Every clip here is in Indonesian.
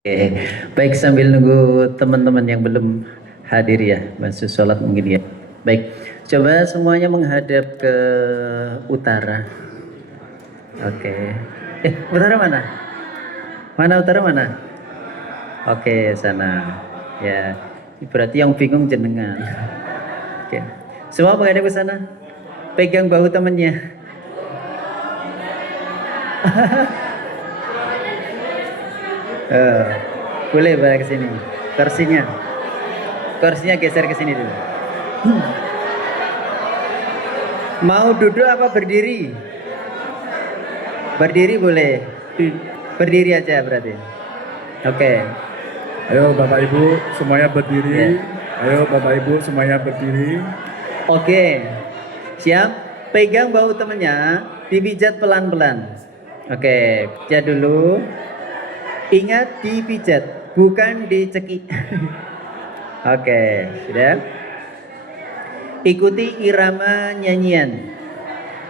Oke, baik sambil nunggu teman-teman yang belum hadir ya, masih sholat mungkin ya. Baik, coba semuanya menghadap ke utara. Oke. Utara mana? Mana utara mana? Oke, sana. Ya, berarti yang bingung jenengan. Oke, semua menghadap ke sana. Pegang bahu temannya. Eh, boleh balik ke sini. Kursinya, kursinya geser ke sini dulu. Mau duduk apa berdiri? Berdiri boleh. Berdiri aja berarti. Oke. Ayo Bapak Ibu semuanya berdiri. Ya. Ayo Bapak Ibu semuanya berdiri. Oke. Siap? Pegang bahu temennya, dipijat pelan-pelan. Oke, pijat dulu. Ingat dipijat, bukan dicekik. Oke, sudah. Ikuti irama nyanyian.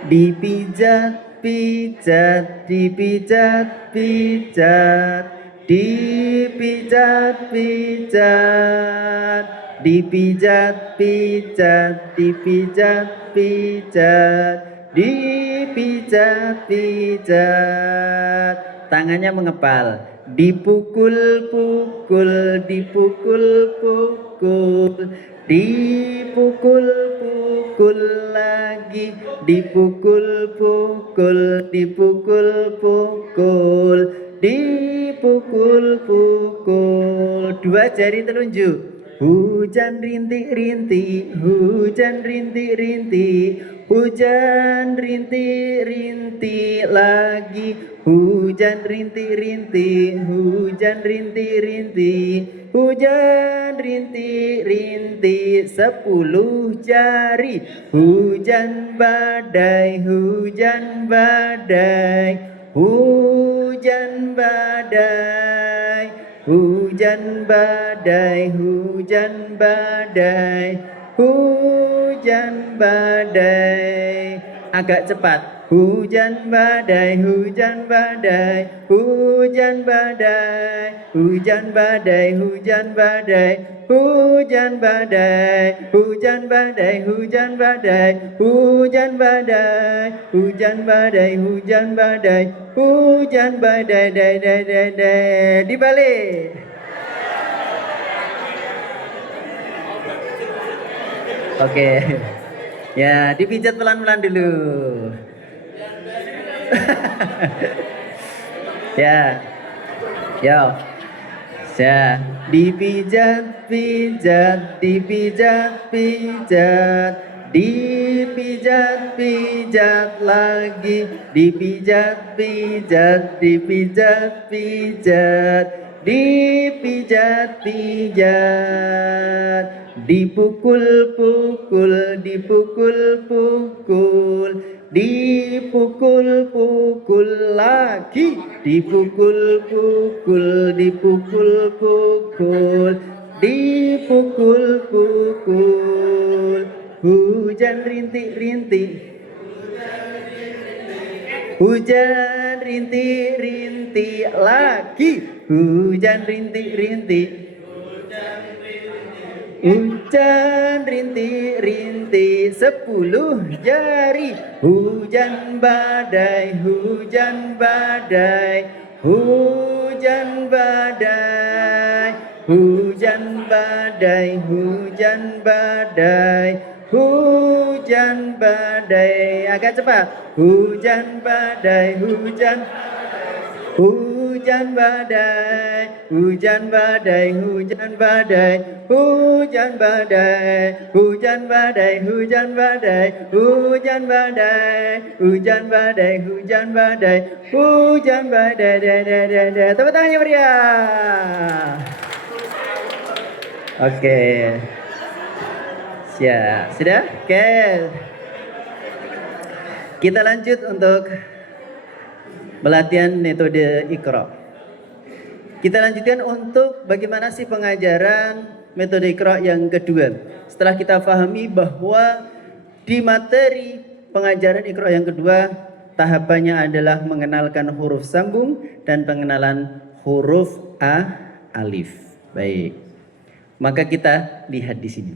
Dipijat, pijat, dipijat, pijat, dipijat, pijat, dipijat, pijat, dipijat, pijat, dipijat, pijat. Tangannya mengepal. Dipukul-pukul, dipukul-pukul, dipukul-pukul lagi, dipukul-pukul, dipukul-pukul, dipukul-pukul. Dua jari telunjuk. Hujan rintik-rintik, hujan rintik-rintik, hujan rintik-rintik lagi, hujan rintik-rintik, hujan rintik-rintik, hujan rintik-rintik, 10 jari, hujan badai, hujan badai, hujan badai, hujan badai, hujan badai, hujan badai. Agak cepat. Hujan badai, hujan badai, hujan badai, hujan badai, hujan badai, hujan badai, hujan badai, hujan badai, hujan badai, hujan badai, hujan badai, hujan badai, dai dai dai dai. Dibalik. Oke. Ya, dipijat pelan-pelan dulu. Ya. Yo. Ya, dipijat, pijat, dipijat, pijat, dipijat, pijat lagi, dipijat, pijat, dipijat, pijat, dipijat, pijat, dipukul-pukul, dipukul-pukul, dipukul-pukul lagi, dipukul-pukul, dipukul-pukul, dipukul-pukul. Hujan rintik-rintik, hujan rintik-rintik lagi, hujan rintik-rintik, hujan rintik-rintik, 10 jari, hujan badai, hujan badai, hujan badai, hujan badai, hujan badai, hujan badai. Agak cepat. Hujan badai, hujan, hujan badai, hujan badai, hujan badai, hujan badai, hujan badai, hujan badai, hujan badai, hujan badai, hujan badai, hujan badai, da. Tepuk tangannya meriah. Oke. Siap. Sudah? Oke. Kita lanjut untuk pelatihan metode Iqra. Kita lanjutkan untuk bagaimana sih pengajaran metode Iqra yang kedua. Setelah kita pahami bahwa di materi pengajaran Iqra yang kedua, tahapannya adalah mengenalkan huruf sambung dan pengenalan huruf A, alif. Baik. Maka kita lihat di sini.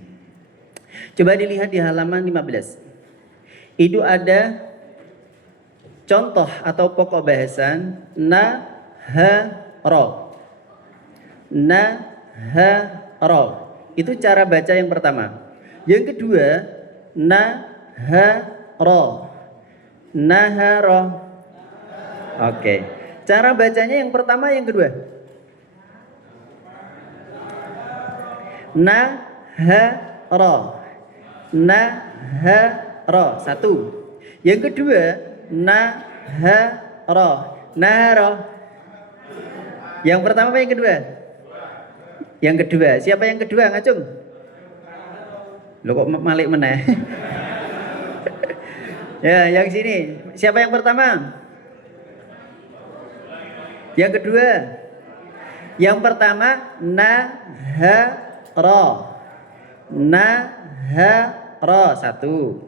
Coba dilihat di halaman 15. Itu ada contoh atau pokok bahasan na, ha, ro. Na, ha, ro. Itu cara baca yang pertama. Yang kedua, na, ha, ro. Na, ha, ro. Oke. Cara bacanya yang pertama, yang kedua. Na, ha, ro. Na, ha, ro. Satu. Yang kedua, na, ha, ro. Na, ha, ro. Yang pertama apa yang kedua? Yang kedua. Siapa yang kedua, Ngacung? Lo kok malik meneh? Ya, yang sini. Siapa yang pertama? Yang kedua. Yang pertama, na, ha, ro. Na, ha, ro. Satu.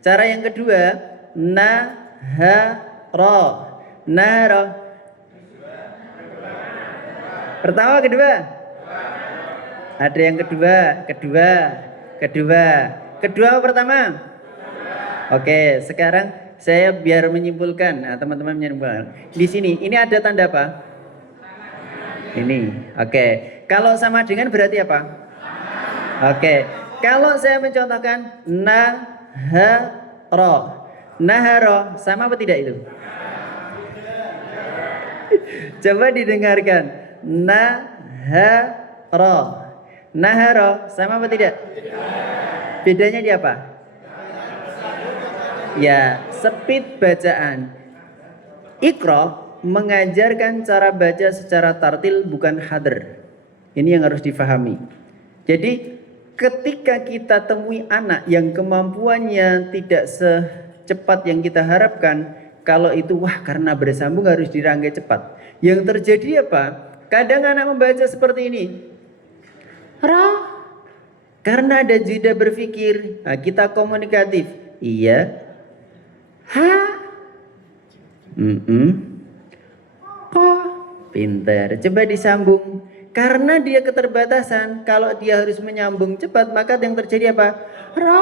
Cara yang kedua, na, ha, ro. Na, ha, ro. Pertama, kedua. Ada yang kedua. Kedua apa pertama? Oke, sekarang saya biar menyimpulkan. Nah, teman-teman menyimpulkan. Di sini, ini ada tanda apa? Ini. Oke. Kalau sama dengan berarti apa? Oke. Kalau saya mencontohkan na, ha, ro. Na, ha, ro. Sama apa tidak itu? Coba didengarkan. Na, ha, ro. Na, ha, ro. Sama apa tidak? Bedanya di apa? Ya, speed bacaan. Iqra mengajarkan cara baca secara tartil, bukan hadr. Ini yang harus difahami. Jadi ketika kita temui anak yang kemampuannya tidak secepat yang kita harapkan, kalau itu wah karena bersambung harus dirangkai cepat. Yang terjadi apa? Kadang anak membaca seperti ini. Ra. Karena ada jeda berpikir, nah, kita komunikatif. Iya. Ha. Ko. Pintar. Coba disambung. Karena dia keterbatasan, kalau dia harus menyambung cepat, maka yang terjadi apa? Ra.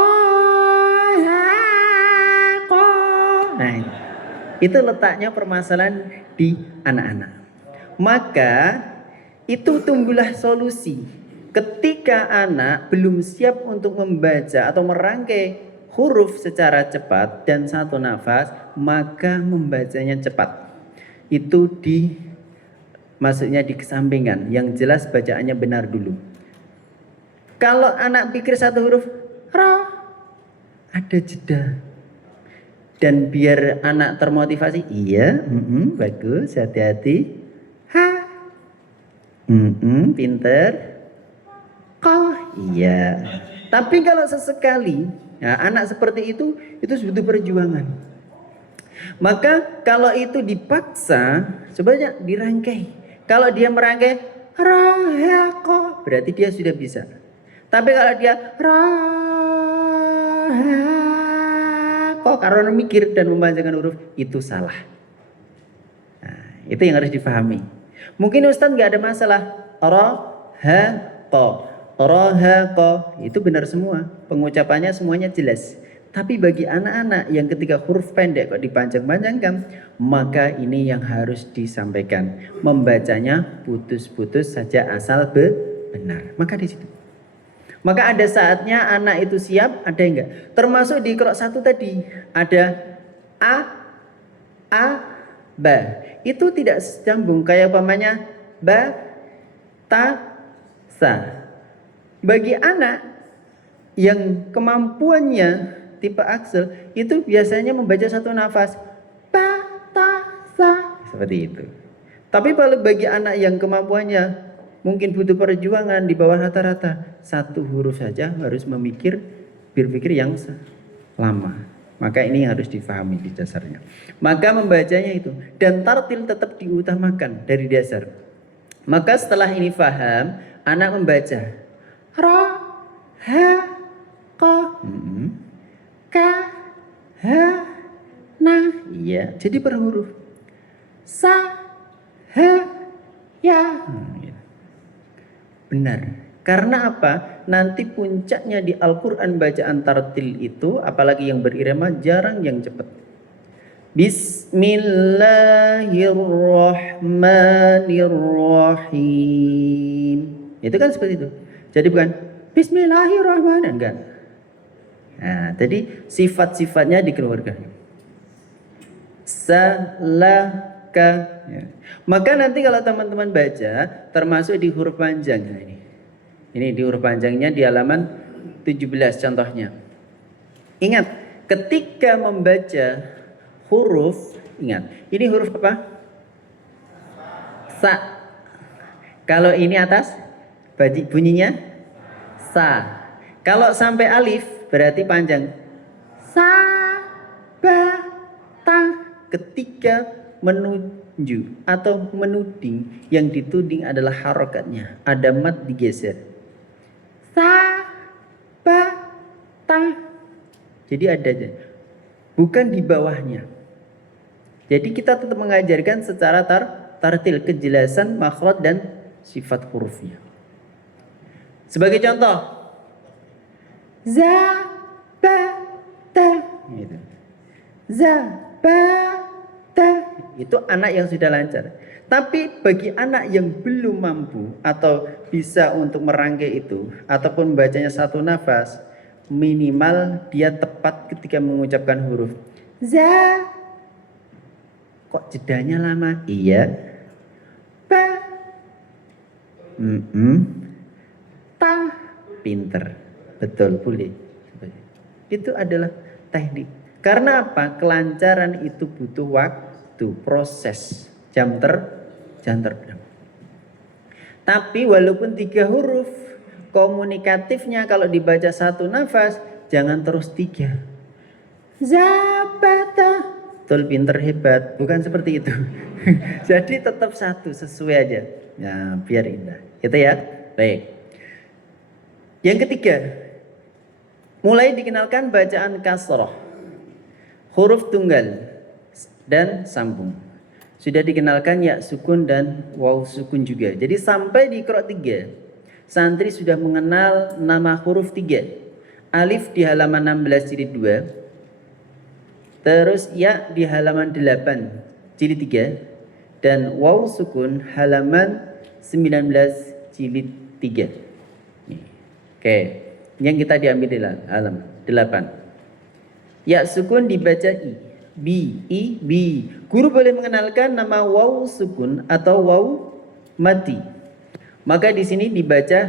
Ha. Ko. Nah, itu letaknya permasalahan di anak-anak. Maka itu tumbuhlah solusi. Ketika anak belum siap untuk membaca atau merangkai huruf secara cepat dan satu nafas, maka membacanya cepat. Itu maksudnya dikesampingkan. Yang jelas bacaannya benar dulu. Kalau anak pikir satu huruf, ra, ada jeda. Dan biar anak termotivasi, iya, bagus, hati-hati. Ha, pinter. Kau, iya. Tapi kalau sesekali, nah, anak seperti itu butuh perjuangan. Maka kalau itu dipaksa, coba dirangkai. Kalau dia merangkai rahako, berarti dia sudah bisa. Tapi kalau dia rahako karena mikir dan membacakan huruf, itu salah. Nah, itu yang harus difahami. Mungkin Ustadz nggak ada masalah. Rahako. Rohaqo itu benar semua, pengucapannya semuanya jelas. Tapi bagi anak-anak yang ketika huruf pendek kok dipanjang-panjangkan, maka ini yang harus disampaikan. Membacanya putus-putus saja asal benar. Maka di situ. Maka ada saatnya anak itu siap, ada enggak. Termasuk di Iqra 1 tadi ada a, ba. Itu tidak sambung kayak umpamanya ba, ta, sa. Bagi anak yang kemampuannya tipe aksel itu biasanya membaca satu nafas ba, ta, sa, seperti itu. Tapi kalau bagi anak yang kemampuannya mungkin butuh perjuangan di bawah rata-rata, satu huruf saja harus berpikir yang lama. Maka ini harus difahami di dasarnya. Maka membacanya itu dan tartil tetap diutamakan dari dasar. Maka setelah ini faham, anak membaca ra, ha, ko, ka, ha, na. Iya, jadi per huruf. Sa, ha, Ya. Gitu. Benar. Karena apa? Nanti puncaknya di Al-Quran bacaan tartil itu, apalagi yang berirama, jarang yang cepat. Bismillahirrahmanirrahim. Itu kan seperti itu. Jadi bukan Bismillahirrahmanirrahim. Enggak. Nah, jadi sifat-sifatnya dikeluarkan. Salaka. Ya. Maka nanti kalau teman-teman baca, termasuk di huruf panjang. Nah, ini di huruf panjangnya di halaman 17 contohnya. Ingat, ketika membaca huruf, ingat, ini huruf apa? Sa. Kalau ini atas, bunyinya sa. Kalau sampai alif, berarti panjang. Sa, ba, ta. Ketika menuju atau menuding, yang dituding adalah harokatnya. Ada mat digeser. Sa, ba, ta. Jadi ada aja. Bukan di bawahnya. Jadi kita tetap mengajarkan secara tartil, kejelasan makhraj dan sifat hurufnya. Sebagai contoh, za, ba, ta. Gitu. Za, ba, ta. Itu anak yang sudah lancar. Tapi bagi anak yang belum mampu atau bisa untuk merangkai itu ataupun bacanya satu nafas, minimal dia tepat ketika mengucapkan huruf za. Kok jedanya lama? Iya. Ba. Ta. Pinter. Betul, boleh. Itu adalah teknik. Karena apa? Kelancaran itu butuh waktu, proses, jam terbang. Tapi walaupun 3 huruf, komunikatifnya kalau dibaca satu nafas, jangan terus 3. Zabata. Betul, pinter, hebat. Bukan seperti itu. Jadi tetap satu, sesuai aja. Ya, biar indah. Gitu ya. Baik. Yang ketiga, mulai dikenalkan bacaan kasroh, huruf tunggal dan sambung. Sudah dikenalkan ya sukun dan waw sukun juga. Jadi sampai di qiraat 3, santri sudah mengenal nama huruf 3. Alif di halaman 16 jilid 2. Terus ya di halaman 8 jilid 3 dan waw sukun halaman 19 jilid 3. Oke, yang kita diambil di halaman 8. Ya sukun dibaca i. Bi. Guru boleh mengenalkan nama waw sukun atau waw mati. Maka di sini dibaca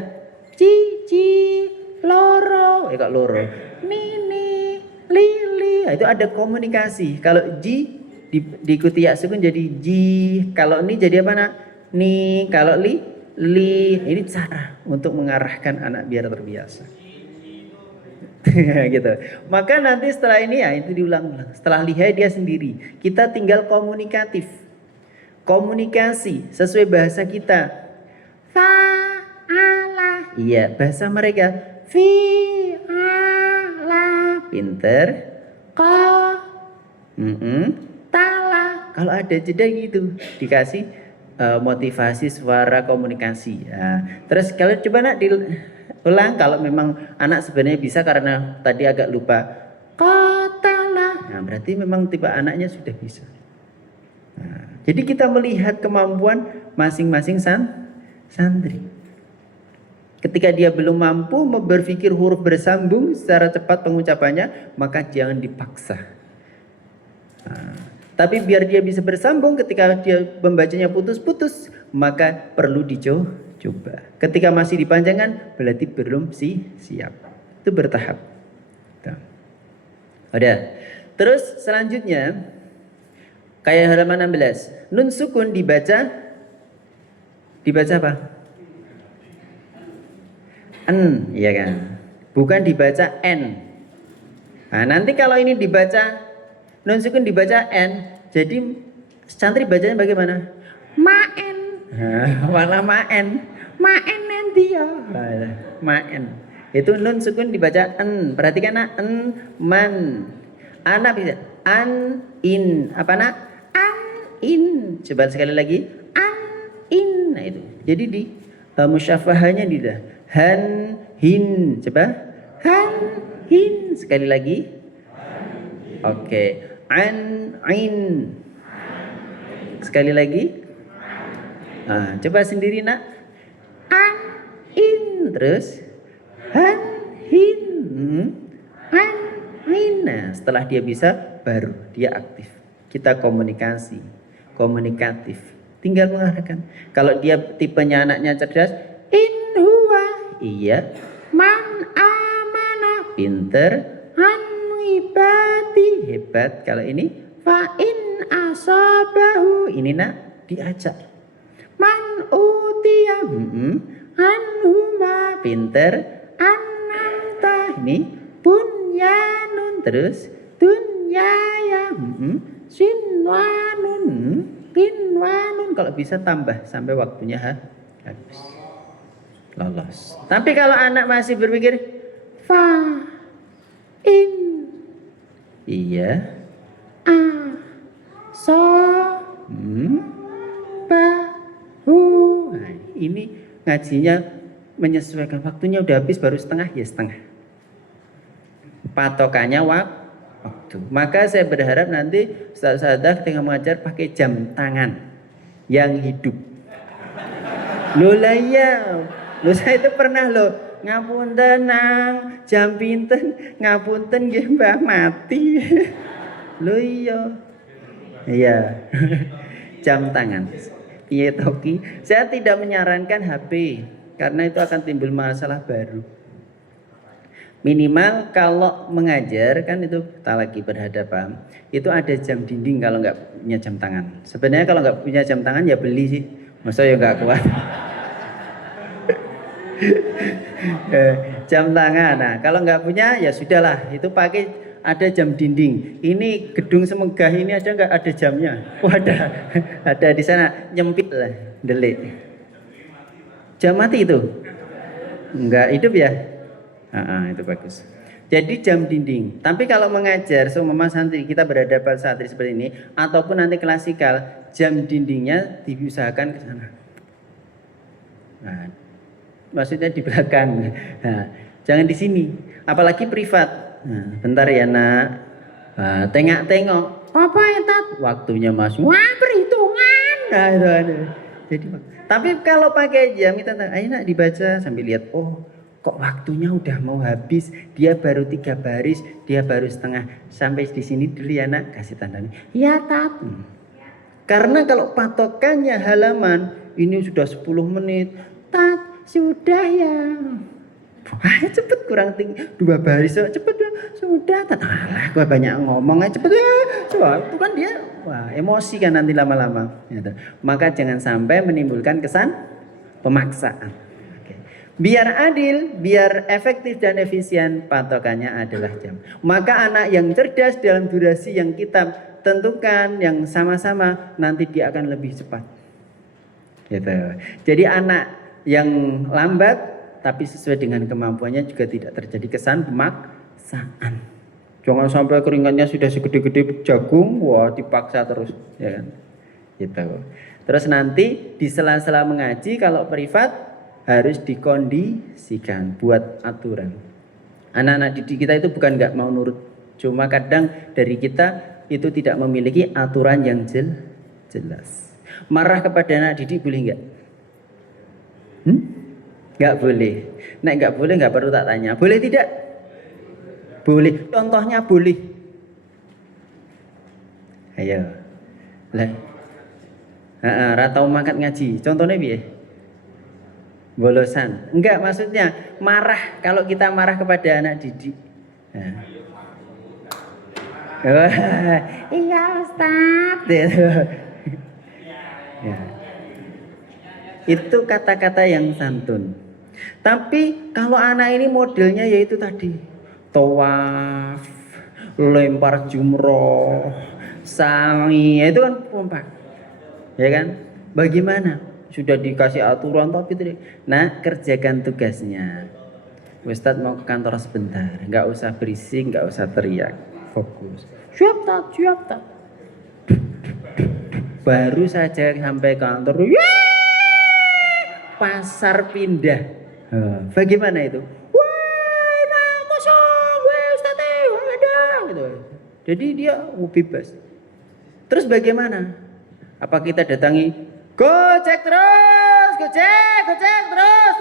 ci, loro, kok loro, nini, lili. Nah, itu ada komunikasi. Kalau ji diikuti ya sukun jadi ji. Kalau ni jadi apa nak? Ni. Kalau li. Ini cara untuk mengarahkan anak biar terbiasa. Gitu. Maka nanti setelah ini ya itu diulang-ulang. Setelah lihai dia sendiri. Kita tinggal komunikatif. Komunikasi sesuai bahasa kita. Fa'ala. Iya, bahasa mereka. Fi'ala. Pinter. Tala. Kalau ada jeda gitu dikasih motivasi suara komunikasi. Nah, terus kalau coba nak ulang kalau memang anak sebenarnya bisa karena tadi agak lupa. Qatala. Nah, berarti memang tipe anaknya sudah bisa. Nah, jadi kita melihat kemampuan masing-masing santri. Ketika dia belum mampu berpikir huruf bersambung secara cepat pengucapannya, maka jangan dipaksa. Nah, tapi biar dia bisa bersambung ketika dia membacanya putus-putus, maka perlu dicoba. Ketika masih dipanjangkan, berarti belum siap. Itu bertahap. Udah. Terus selanjutnya, kayak halaman 16. Nun sukun dibaca apa? N, iya kan? Bukan dibaca N. Nah, nanti kalau ini dibaca nun sukun dibaca N, jadi santri bacanya bagaimana? Ma'en. Mana ma'en? Ma'en nanti ya. Ma'en. Itu nun sukun dibaca N. Perhatikan nak, N, man. Anak bisa an, in. Apa nak? An, in. Coba sekali lagi. An, in. Nah itu. Jadi di musyafahahnya di dah. Han, hin. Coba. Han, hin. Sekali lagi. Oke. An, in. Sekali lagi. Nah, coba sendiri nak. An, in. Terus. Han, hin. An, in. Nah, setelah dia bisa, baru dia aktif. Kita komunikatif. Tinggal mengarahkan. Kalau dia tipenya anaknya cerdas, in huwa. Iya. Man amana. Pinter. An ibati. Hebat. Kalau ini, fa in asabahu. Ini nak diajak. Man utia. An huma. Pinter. Anamta. Ini bunyanun. Terus dunyaya. Sinwanun. Kinwanun. Kalau bisa tambah sampai waktunya habis. Lolos. Tapi kalau anak masih berpikir fa in iya a so ba hu. Nah, ini ngajinya menyesuaikan waktunya udah habis baru setengah ya setengah. Patokannya waktu. Maka saya berharap nanti Ustaz Sadah ketika mengajar pakai jam tangan yang hidup. Loh lah ya. Loh saya itu pernah loh ngapunten nang jam pinten ngapunten nggih Mbah mati. Loh iya. Iya. Jam tangan. Iya Toki. Saya tidak menyarankan HP karena itu akan timbul masalah baru. Minimal kalau mengajar kan itu kita lagi berhadapan itu ada jam dinding kalau nggak punya jam tangan. Sebenarnya kalau nggak punya jam tangan ya beli sih, masa ya nggak kuat. Jam tangan. Nah kalau nggak punya ya sudahlah itu pakai ada jam dinding. Ini gedung Semegah ini ada nggak ada jamnya? Oh ada di sana nyempit lah, delik. Jam mati itu? Nggak hidup ya? Itu bagus. Jadi jam dinding. Tapi kalau mengajar seumpama santri kita berhadapan santri seperti ini ataupun nanti klasikal, jam dindingnya diusahakan ke sana. Nah, maksudnya di belakang. Nah, jangan di sini. Apalagi privat. Nah, bentar ya nak. Nah, tengok. Apa ya tat? Waktunya masuk. Wah perhitungan. Nah, itu. Jadi, tapi kalau pakai jam kita, ayo nak dibaca sambil lihat. Oh. Kok waktunya udah mau habis, dia baru 3 baris, dia baru setengah. Sampai di sini dulu ya nak, kasih tandanya. Ya tat. Karena kalau patokannya halaman, ini sudah 10 menit. Tat, sudah ya. Cepet kurang tinggi 2 baris, cepet ya. Sudah tat. Alah, gua banyak ngomong, cepet ya. Coba, itu kan dia, wah emosi kan nanti lama-lama. Maka jangan sampai menimbulkan kesan pemaksaan. Biar adil, biar efektif dan efisien, patokannya adalah jam. Maka anak yang cerdas dalam durasi yang kita tentukan, yang sama-sama, nanti dia akan lebih cepat. Gitu. Jadi anak yang lambat, tapi sesuai dengan kemampuannya juga tidak terjadi kesan pemaksaan. Jangan sampai keringatnya sudah segede-gede jagung, wah dipaksa terus. Ya kan? Gitu. Terus nanti di sela-sela mengaji, kalau privat, harus dikondisikan, buat aturan. Anak-anak didik kita itu bukan nggak mau nurut, cuma kadang dari kita itu tidak memiliki aturan yang jelas. Marah kepada anak didik boleh nggak? Nggak boleh. Nek nggak boleh nggak perlu tak tanya. Boleh tidak? Boleh. Contohnya boleh. Ayo. Lah. Ratau mangkat ngaji. Contohnya piye? Bolosan. Enggak, maksudnya marah. Kalau kita marah kepada anak didik. Nah. Iya Ustaz. Ya. Itu kata-kata yang santun. Tapi kalau anak ini modelnya yaitu tadi tawaf, lempar jumroh, sa'i, itu kan kompak. Ya kan? Bagaimana? Sudah dikasih aturan tapi tidak. Nah, kerjakan tugasnya. Ustadz mau ke kantor sebentar, nggak usah berisik, nggak usah teriak, fokus. Siap tak. Baru saja sampai kantor, pasar pindah. Bagaimana itu? Wah, nah kosong, wah Ustaz, ada gitu. Jadi dia bebas. Terus bagaimana? Apa kita datangi? Gojek terus, gojek terus.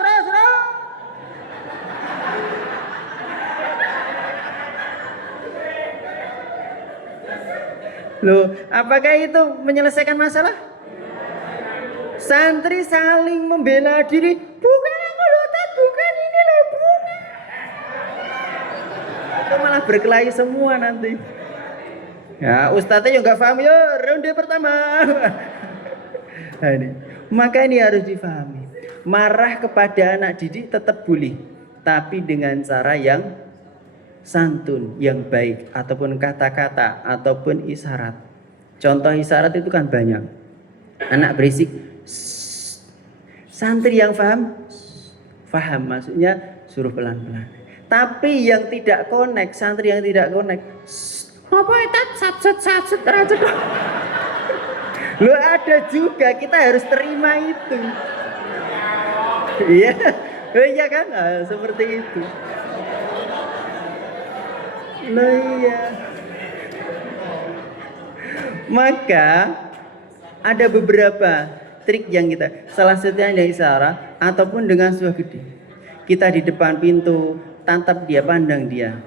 Loh, apakah itu menyelesaikan masalah? Santri saling membela diri. Bukan aku Ustaz, bukan ini loh, bukan. Itu malah berkelahi semua nanti. Ya, Ustadznya juga nggak paham ya, ronde pertama. Nah, ini. Maka ini harus difahami. Marah kepada anak didik tetap boleh, tapi dengan cara yang santun, yang baik, ataupun kata-kata, ataupun isyarat. Contoh isyarat itu kan banyak. Anak berisik, santri yang paham maksudnya suruh pelan-pelan. Tapi yang tidak connect, santri yang tidak connect, apa itu satset aja. Lo ada juga, kita harus terima itu. Iya, iya kan, nah, seperti itu. Nah, iya. Maka ada beberapa trik yang kita, salah satunya dari isyarat ataupun dengan suara gede. Kita di depan pintu, tatap dia, pandang dia,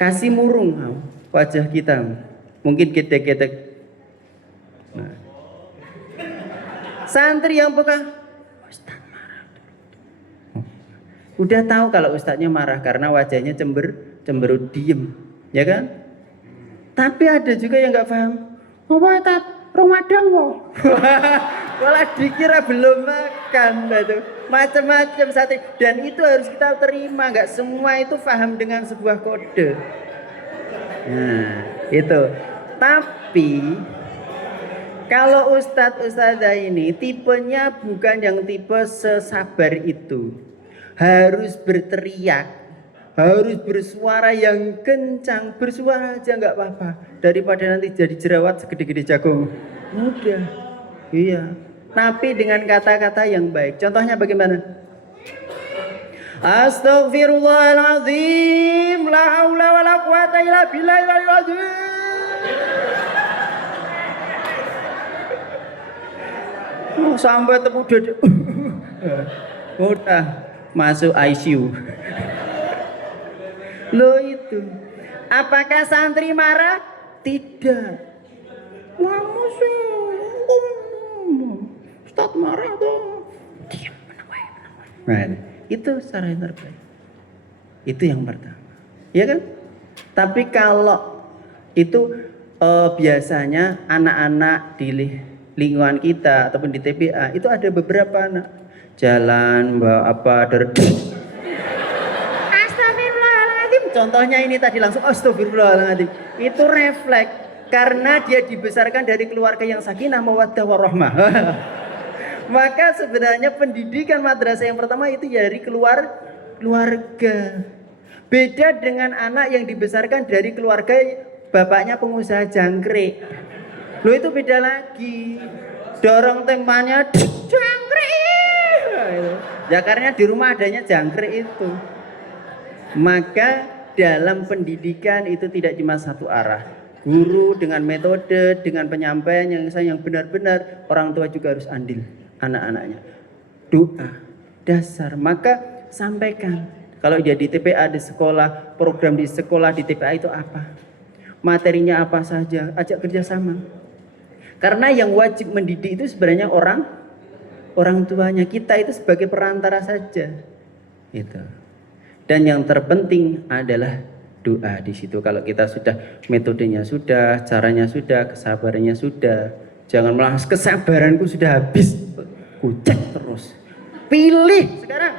kasih murung wajah kita, mungkin gedek-gedek. Nah. Santri yang peka, Ustaz marah. Udah tahu kalau ustadznya marah karena wajahnya cemberut diem, ya kan? Tapi ada juga yang nggak paham. Apa Ustaz? Ramadan kok. Malah dikira belum makan itu. Macam-macam sate, dan itu harus kita terima, nggak semua itu paham dengan sebuah kode. Nah, itu. Tapi kalau ustadzah ini tipenya bukan yang tipe sesabar itu. Harus berteriak, harus bersuara yang kencang. Bersuara aja nggak apa-apa, daripada nanti jadi jerawat segede-gede jagung. Mudah, iya. Tapi dengan kata-kata yang baik. Contohnya bagaimana? Astaghfirullahaladzim, la haula wa la quwata illa billahil azim. Sampai tepuk dada. Udah masuk ICU. Loh itu. Apakah santri marah? Tidak. Kamu sih Ustaz marah tuh. Diam, menawai. Nah, itu cara yang terbaik. Itu yang pertama. Ya kan? Tapi kalau itu biasanya anak-anak di lingkungan kita ataupun di TPA itu ada beberapa anak jalan Astagfirullahaladzim. Contohnya ini tadi langsung astagfirullahaladzim. Itu refleks karena dia dibesarkan dari keluarga yang sakinah mawaddah warahmah. Maka sebenarnya pendidikan madrasah yang pertama itu dari keluarga. Beda dengan anak yang dibesarkan dari keluarga bapaknya pengusaha jangkrik. Lo itu beda lagi. Dorong tempatnya jangkrik. Ya karena di rumah adanya jangkrik itu. Maka dalam pendidikan itu tidak cuma satu arah. Guru dengan metode, dengan penyampaian yang benar-benar, orang tua juga harus andil anak-anaknya. Doa dasar. Maka sampaikan. Kalau dia di TPA di sekolah, program di sekolah di TPA itu apa? Materinya apa saja? Ajak kerjasama. Karena yang wajib mendidik itu sebenarnya orang tuanya. Kita itu sebagai perantara saja. Gitu. Dan yang terpenting adalah doa di situ. Kalau kita sudah metodenya sudah, caranya sudah, kesabarannya sudah, jangan malah kesabaranku sudah habis, kucek terus. Pilih sekarang.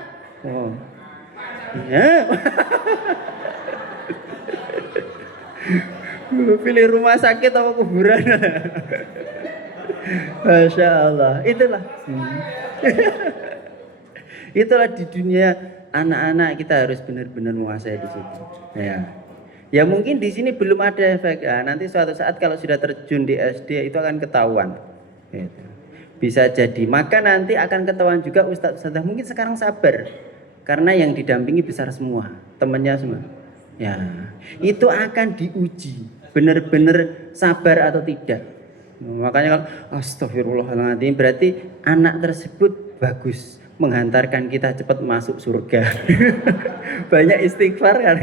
Oh. Ya. Pilih rumah sakit atau kuburan. Masya Allah. Itulah di dunia anak-anak kita harus benar-benar menguasai di situ. Ya mungkin di sini belum ada efek. Nanti suatu saat kalau sudah terjun di SD itu akan ketahuan. Gitu. Bisa jadi. Maka nanti akan ketahuan juga ustadz-ustadzah mungkin sekarang sabar. Karena yang didampingi besar semua, temannya semua. Ya, itu akan diuji. Benar-benar sabar atau tidak. Makanya kalau astagfirullahaladzim berarti anak tersebut bagus menghantarkan kita cepat masuk surga. Banyak istighfar kan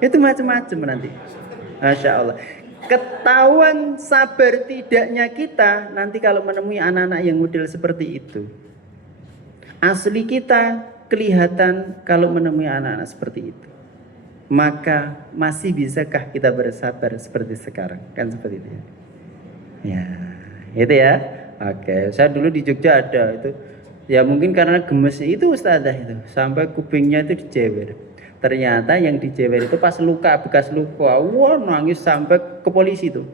itu macam-macam nanti. Masya Allah. Ketahuan sabar tidaknya kita nanti kalau menemui anak-anak yang model seperti itu. Asli kita kelihatan kalau menemui anak-anak seperti itu. Maka masih bisakah kita bersabar seperti sekarang? Kan seperti itu ya. Ya, itu ya. Oke, saya dulu di Jogja ada itu. Ya mungkin karena gemesnya itu ustazah itu sampai kupingnya itu dijewer. Ternyata yang dijewer itu pas luka, bekas luka. Wah, nangis sampai ke polisi tuh.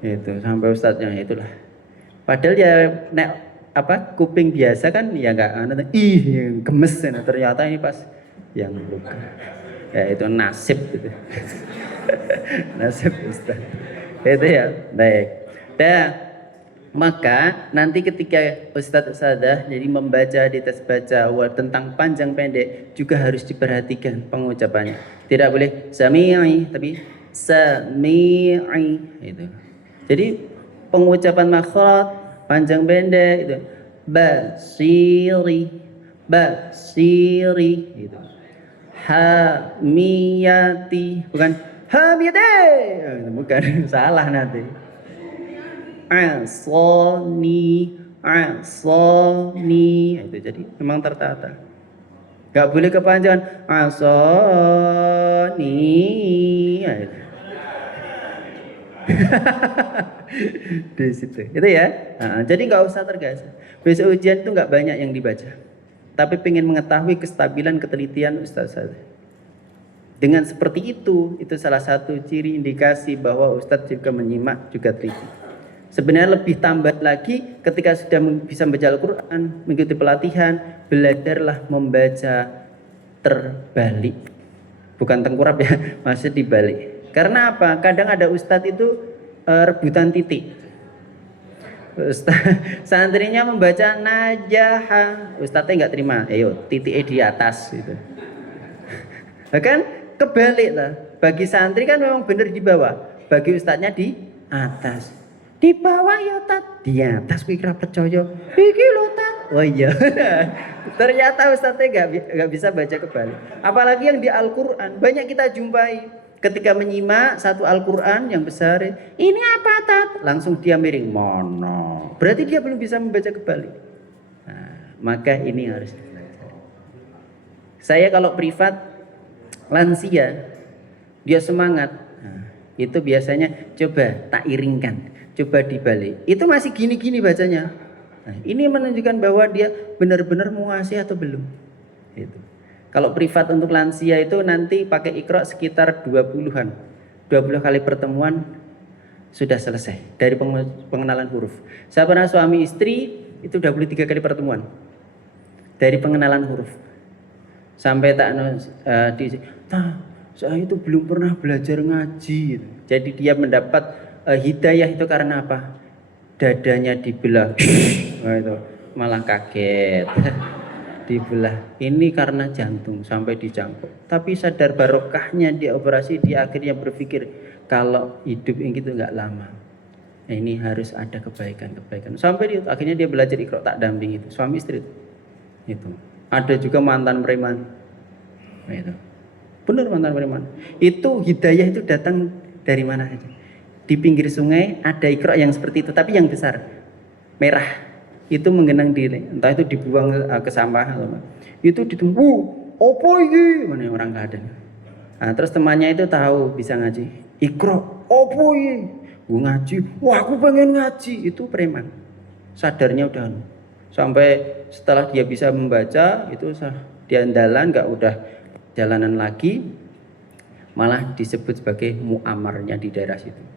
Itu sampai ustaznya itulah. Padahal ya kuping biasa kan ya enggak gemes. Nah, ternyata ini pas yang luka. Ya itu nasib gitu. Nasib ustaz. Itu ya. Baik. Dan maka nanti ketika ustadz-ustadzah jadi membaca di tes baca tentang panjang pendek juga harus diperhatikan pengucapannya. Tidak boleh sami'i tapi sami'i itu. Jadi pengucapan makhraj panjang pendek itu basiri itu. Hamiyati bukan hamiyati. Bukan salah nanti. Asoni itu jadi memang tertata. Gak boleh kepanjangan asoni di situ itu ya. Jadi nggak usah tergesa. Besok ujian itu nggak banyak yang dibaca, tapi pengen mengetahui kestabilan ketelitian ustaz saya. Dengan seperti itu salah satu ciri indikasi bahwa ustaz juga menyimak juga teliti. Sebenarnya lebih tambah lagi ketika sudah bisa membaca Al-Quran, mengikuti pelatihan, belajarlah membaca terbalik. Bukan tengkurap ya, maksudnya dibalik. Karena apa? Kadang ada ustadz itu rebutan titik. Santrinya membaca najaha, ustadznya nggak terima. Ayo, titiknya di atas gitu. Kan kebalik lah. Bagi santri kan memang benar di bawah, bagi ustadznya di atas. Di bawah ya tat, di atas kuwi kira percaya. Iki lho tat. Oh iya. Ternyata ustadznya enggak bisa baca kebalik. Apalagi yang di Al-Qur'an, banyak kita jumpai ketika menyimak satu Al-Qur'an yang besar. Ini apa tat? Langsung dia miring. Mana? Berarti dia belum bisa membaca kebalik. Nah, maka ini harus dipelajari. Saya kalau privat lansia dia semangat. Nah, itu biasanya coba tak iringkan. Coba dibalik, itu masih gini-gini bacanya. Nah, ini menunjukkan bahwa dia benar-benar menguasai atau belum. Itu. Kalau privat untuk lansia itu nanti pakai Iqra sekitar 20-an. 20 kali pertemuan sudah selesai dari pengenalan huruf. Saya pernah suami istri itu 23 kali pertemuan dari pengenalan huruf. Sampai saya itu belum pernah belajar ngaji. Jadi dia mendapat hidayah itu karena apa? Dadanya dibelah. Nah, itu malah kaget. Dibelah. Ini karena jantung sampai dicangkok. Tapi sadar barokahnya dia operasi, dia akhirnya berpikir kalau hidup ini itu enggak lama. Nah, ini harus ada kebaikan-kebaikan. Sampai akhirnya dia belajar Iqra tak damping itu. Suami istri itu. Ada juga mantan preman. Nah, itu. Benar mantan preman. Itu hidayah itu datang dari mana saja. Di pinggir sungai ada Iqra yang seperti itu, tapi yang besar, merah, itu menggenang diri, entah itu dibuang ke sampah, itu ditunggu, opo ini, mana orang nggak ada. Nah, terus temannya itu tahu bisa ngaji, Iqra, opo ini, gue ngaji, wah aku pengen ngaji, itu preman, sadarnya udah, sampai setelah dia bisa membaca, itu dia andalan, nggak udah jalanan lagi, malah disebut sebagai muamarnya di daerah situ.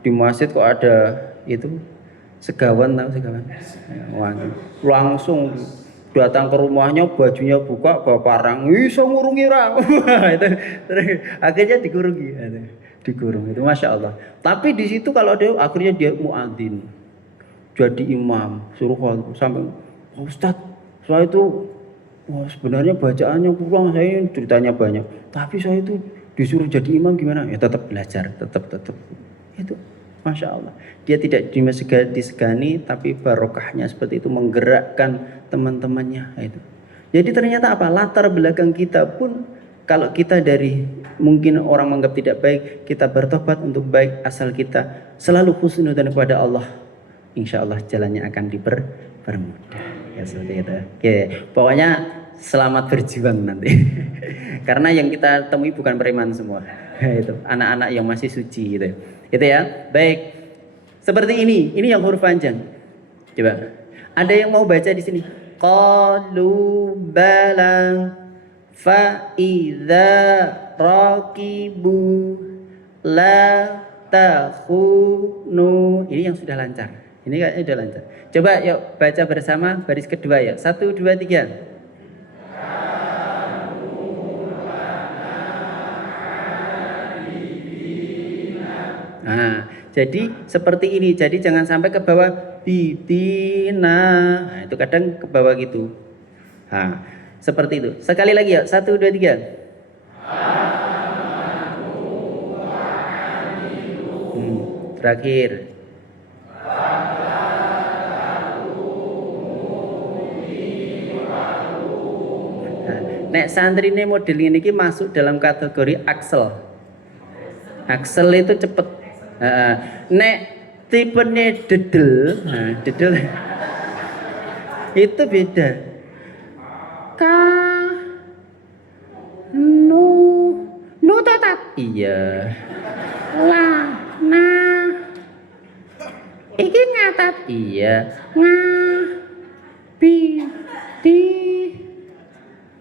Di masjid kok ada itu segawan, tahu segawan? Langsung datang ke rumahnya, bajunya buka, bawa parang, iso ngurungi ra. Itu akhirnya dikurungi. Dikurung itu, masya Allah. Tapi di situ kalau dia akhirnya dia muadzin. jadi imam, suruh sampai Ustadz, saya itu sebenarnya bacaannya kurang, saya ceritanya banyak, tapi saya itu disuruh jadi imam gimana? Ya tetap belajar, tetap itu, masya Allah. Dia tidak disegani, tapi barokahnya seperti itu menggerakkan teman-temannya itu. Jadi ternyata apa? Latar belakang kita pun kalau kita dari mungkin orang menganggap tidak baik, kita bertobat untuk baik asal kita selalu husnudzan kepada Allah. Insya Allah jalannya akan dipermudah. Ya seperti itu. Oke, pokoknya selamat berjuang nanti. Karena yang kita temui bukan preman semua. Itu anak-anak yang masih suci gitu. Itu ya. Baik. Seperti ini yang huruf panjang. Coba. Ada yang mau baca di sini? Qalu bala fa idza raqibu la takhunu. Ini yang sudah lancar. Ini kayaknya sudah lancar. Coba yuk baca bersama baris kedua ya. 1 2 3. Nah, jadi seperti ini. Jadi jangan sampai ke bawah bidina. Nah, itu kadang ke bawah gitu. Nah, seperti itu. Sekali lagi ya. 1 2 3. Terakhir. Nek santri ini model ini masuk dalam kategori Axel. Axel itu cepet. Nek tipenya dedel, dedel itu beda. Nu tetap. Iya. Iki ngatat. Iya.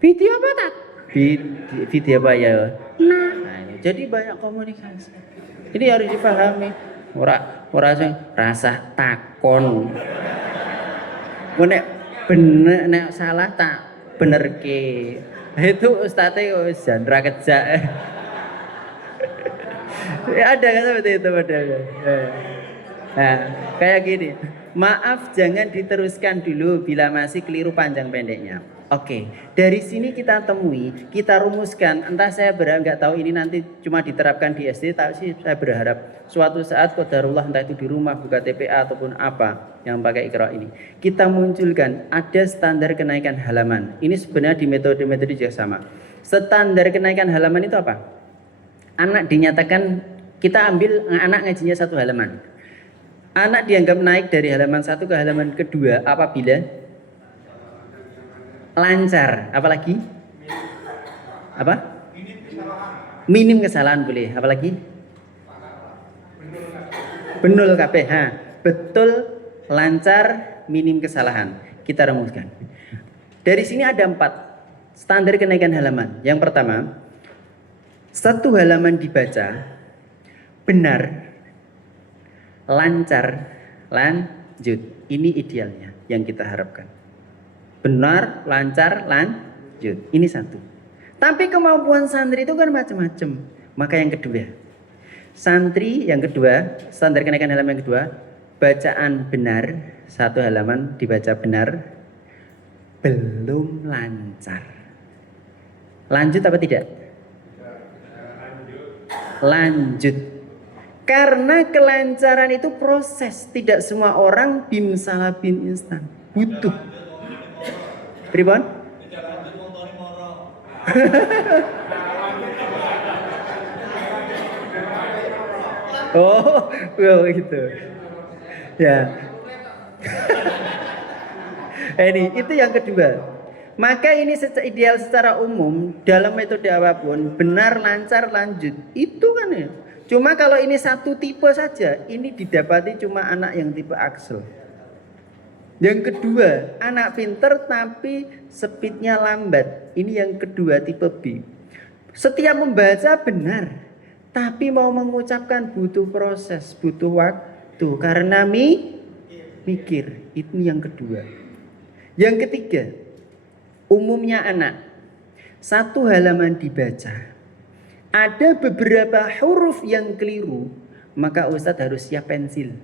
Video apa tak? Video apa ya? Nah, jadi banyak komunikasi. Ini harus dipahami. Ora sing rasa takon. Nek bener nek salah tak benerke. Itu ustadz wis jandra kejak. Ya ada kan seperti itu modelnya. Nah, kayak gini. Maaf jangan diteruskan dulu bila masih keliru panjang pendeknya. Oke, dari sini kita temui, kita rumuskan. Entah saya berharap nggak tahu ini nanti cuma diterapkan di SD, tapi saya berharap suatu saat qadarullah entah itu di rumah buka TPA ataupun apa yang pakai Iqra ini, kita munculkan ada standar kenaikan halaman. Ini sebenarnya di metode-metode juga sama. Standar kenaikan halaman itu apa? Anak dinyatakan kita ambil anak ngajinya 1 halaman. Anak dianggap naik dari halaman 1 ke halaman kedua apabila lancar, apalagi? Apa? Minim kesalahan boleh, apalagi? Benul kabeh, betul, lancar, minim kesalahan. Kita rumuskan. Dari sini ada 4 standar kenaikan halaman. Yang pertama, 1 halaman dibaca benar, lancar, lanjut. Ini idealnya yang kita harapkan. Benar, lancar, lanjut. Ini 1. Tapi kemampuan santri itu kan macam-macam. Maka yang kedua, santri yang kedua, standar kenaikan halaman yang kedua, bacaan benar, 1 halaman dibaca benar, belum lancar. Lanjut apa tidak? Lanjut. Karena kelancaran itu proses. Tidak semua orang bim salah bim instan. Butuh. Pribon? Oh gitu. Ya. Ini itu yang kedua. Maka ini ideal secara umum dalam metode apapun benar, lancar, lanjut. Itu kan ya. Cuma kalau ini 1 tipe saja, ini didapati cuma anak yang tipe Axel. Yang kedua, anak pinter tapi speednya lambat. Ini yang kedua tipe B. Setiap membaca benar, tapi mau mengucapkan butuh proses, butuh waktu karena mikir. Itu yang kedua. Yang ketiga, umumnya anak 1 halaman dibaca, ada beberapa huruf yang keliru, maka Ustadz harus siap pensil.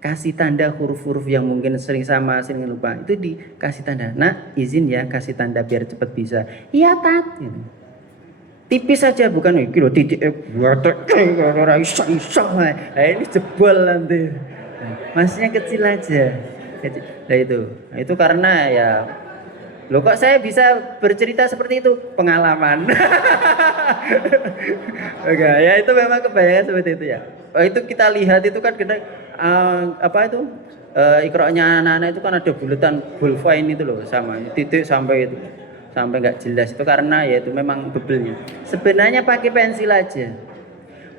kasih tanda huruf-huruf yang mungkin sering sama, sering lupa, itu dikasih tanda. Nah, izin ya kasih tanda biar cepat bisa. Iya, Tat. Gitu. Tipis saja, bukan iki lho titik buat ora iso. Nah, ini jebol nanti. Masnya kecil aja. Nah itu. Nah, itu karena ya loh kok saya bisa bercerita seperti itu? Pengalaman. Oke, ya itu memang kebanyakan seperti itu ya. Itu kita lihat itu kan kita apa itu ikroknya anak-anak itu kan ada bulatan bullfine itu loh sama titik sampai itu sampai nggak jelas itu karena ya itu memang bebelnya. Sebenarnya pakai pensil aja.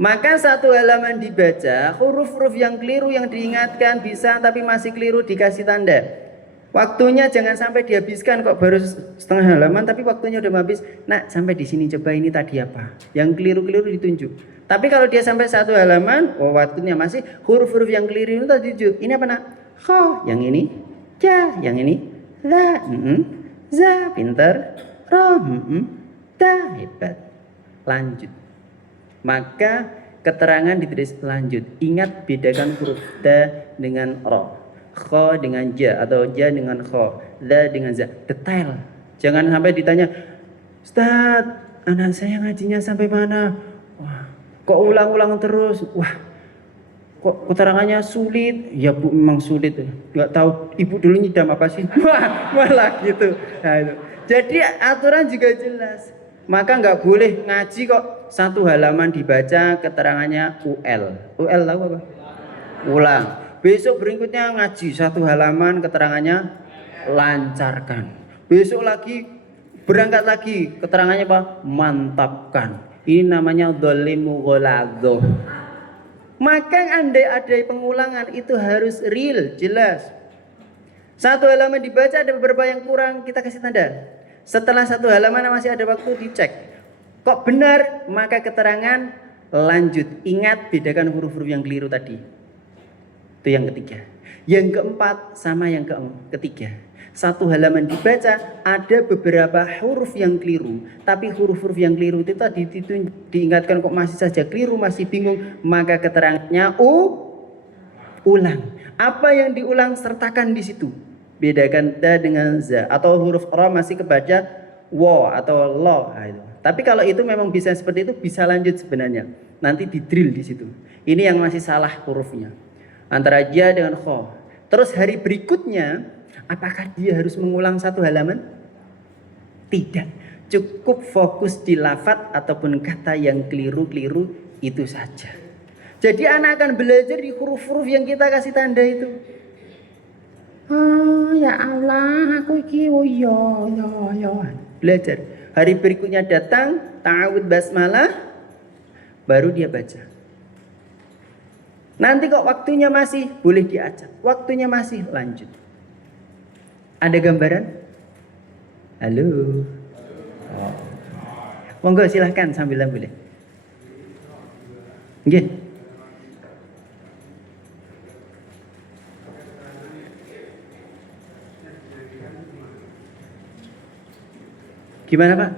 Maka satu halaman dibaca, huruf-huruf yang keliru yang diingatkan bisa tapi masih keliru dikasih tanda. Waktunya jangan sampai dihabiskan kok baru setengah halaman tapi waktunya udah habis. Nah, sampai di sini coba ini tadi apa? Yang keliru-keliru ditunjuk. Tapi kalau dia sampai satu halaman, oh waktunya masih huruf-huruf yang keliru itu tadi ditunjuk. Ini apa nak? Kho, yang ini. Ja, yang ini. La, za, pinter. Ro, ta, hebat. Lanjut. Maka keterangan ditulis lanjut. Ingat bedakan huruf da dengan ro. Kho dengan ja atau ja dengan kho, la dengan za. Detail. Jangan sampai ditanya, Ustaz, anak saya ngajinya sampai mana? Wah, kok ulang-ulang terus? Wah, kok keterangannya sulit? Ya Bu, memang sulit. Gak tahu Ibu dulu nyidam apa sih? Wah, malah gitu. Nah, itu. Jadi aturan juga jelas. Maka nggak boleh ngaji kok satu halaman dibaca keterangannya UL. UL tahu apa? Ulang. Besok berikutnya ngaji satu halaman keterangannya lancarkan. Besok lagi berangkat lagi keterangannya apa? Mantapkan. Ini namanya dzalimu ghaladzah. Maka andai ada pengulangan itu harus real, jelas. Satu halaman dibaca ada beberapa yang kurang kita kasih tanda. Setelah satu halaman masih ada waktu dicek. Kok benar? Maka keterangan lanjut. Ingat bedakan huruf-huruf yang keliru tadi. Itu yang ketiga. Yang keempat sama yang ketiga. Satu halaman dibaca ada beberapa huruf yang keliru. Tapi huruf-huruf yang keliru itu tadi diingatkan kok masih saja keliru, masih bingung. Maka keterangannya ulang. Apa yang diulang sertakan di situ. Bedakan da dengan za. Atau huruf ra masih kebaca wa atau lo. Nah, itu. Tapi kalau itu memang bisa seperti itu bisa lanjut sebenarnya. Nanti di drill di situ. Ini yang masih salah hurufnya. Antara ja dengan kho. Terus hari berikutnya, apakah dia harus mengulang satu halaman? Tidak. Cukup fokus di lafadz ataupun kata yang keliru-keliru itu saja. Jadi anak akan belajar di huruf-huruf yang kita kasih tanda itu. Oh ya Allah, aku iki yo. Belajar. Hari berikutnya datang, ta'awud basmalah, baru dia baca. Nanti kok waktunya masih boleh diacak. Waktunya masih lanjut. Ada gambaran? Halo. Oh. Monggo silahkan sambilan boleh. Nggih. Gimana Pak?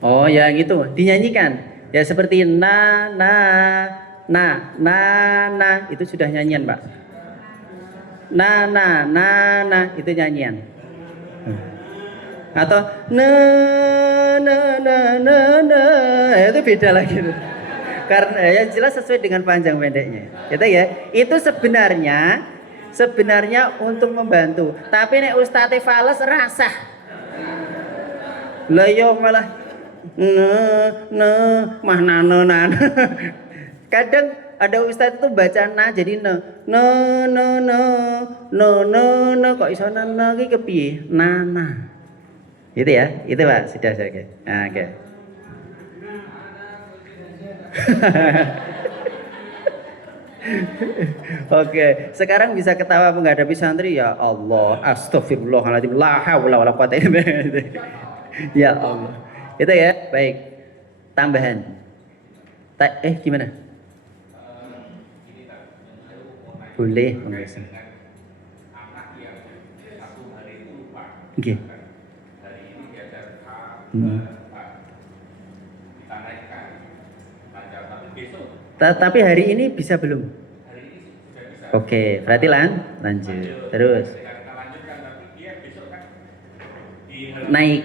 Oh ya gitu, dinyanyikan. Ya seperti na itu sudah nyanyian Pak. Na itu nyanyian. Atau na itu beda lagi. Karena yang jelas sesuai dengan panjang pendeknya. Gitu ya. Itu sebenarnya untuk membantu. Tapi nek Ustadz fales rasah. Lah yo malah kadang ada ustadz itu baca na jadi kok iso na iki kepiye? Nana. Gitu ya. Itu Pak, sudah saya. Nah, oke. Oke, sekarang bisa ketawa menghadapi santri ya Allah, astagfirullahaladzim, la haula wala quwata illa billah. Ya Allah. Itu ya, baik. Tambahan. Gimana? Boleh, Oke. Okay. Tapi hari ini bisa belum? Oke, berarti lanjut. Terus naik.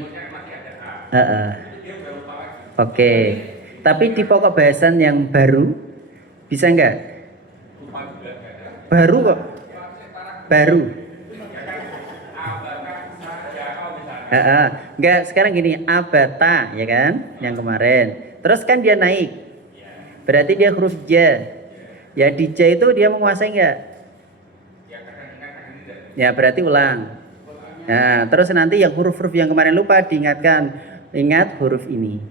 Heeh. Oke. Tapi di pokok bahasan yang baru bisa nggak? Baru kok. Baru. Heeh. Nggak, sekarang gini, abata ya kan? Yang kemarin. Terus kan dia naik. Berarti dia huruf ja. Ya di ja itu dia menguasai nggak? Ya berarti ulang. Nah, terus nanti yang huruf-huruf yang kemarin lupa diingatkan. Ingat huruf ini.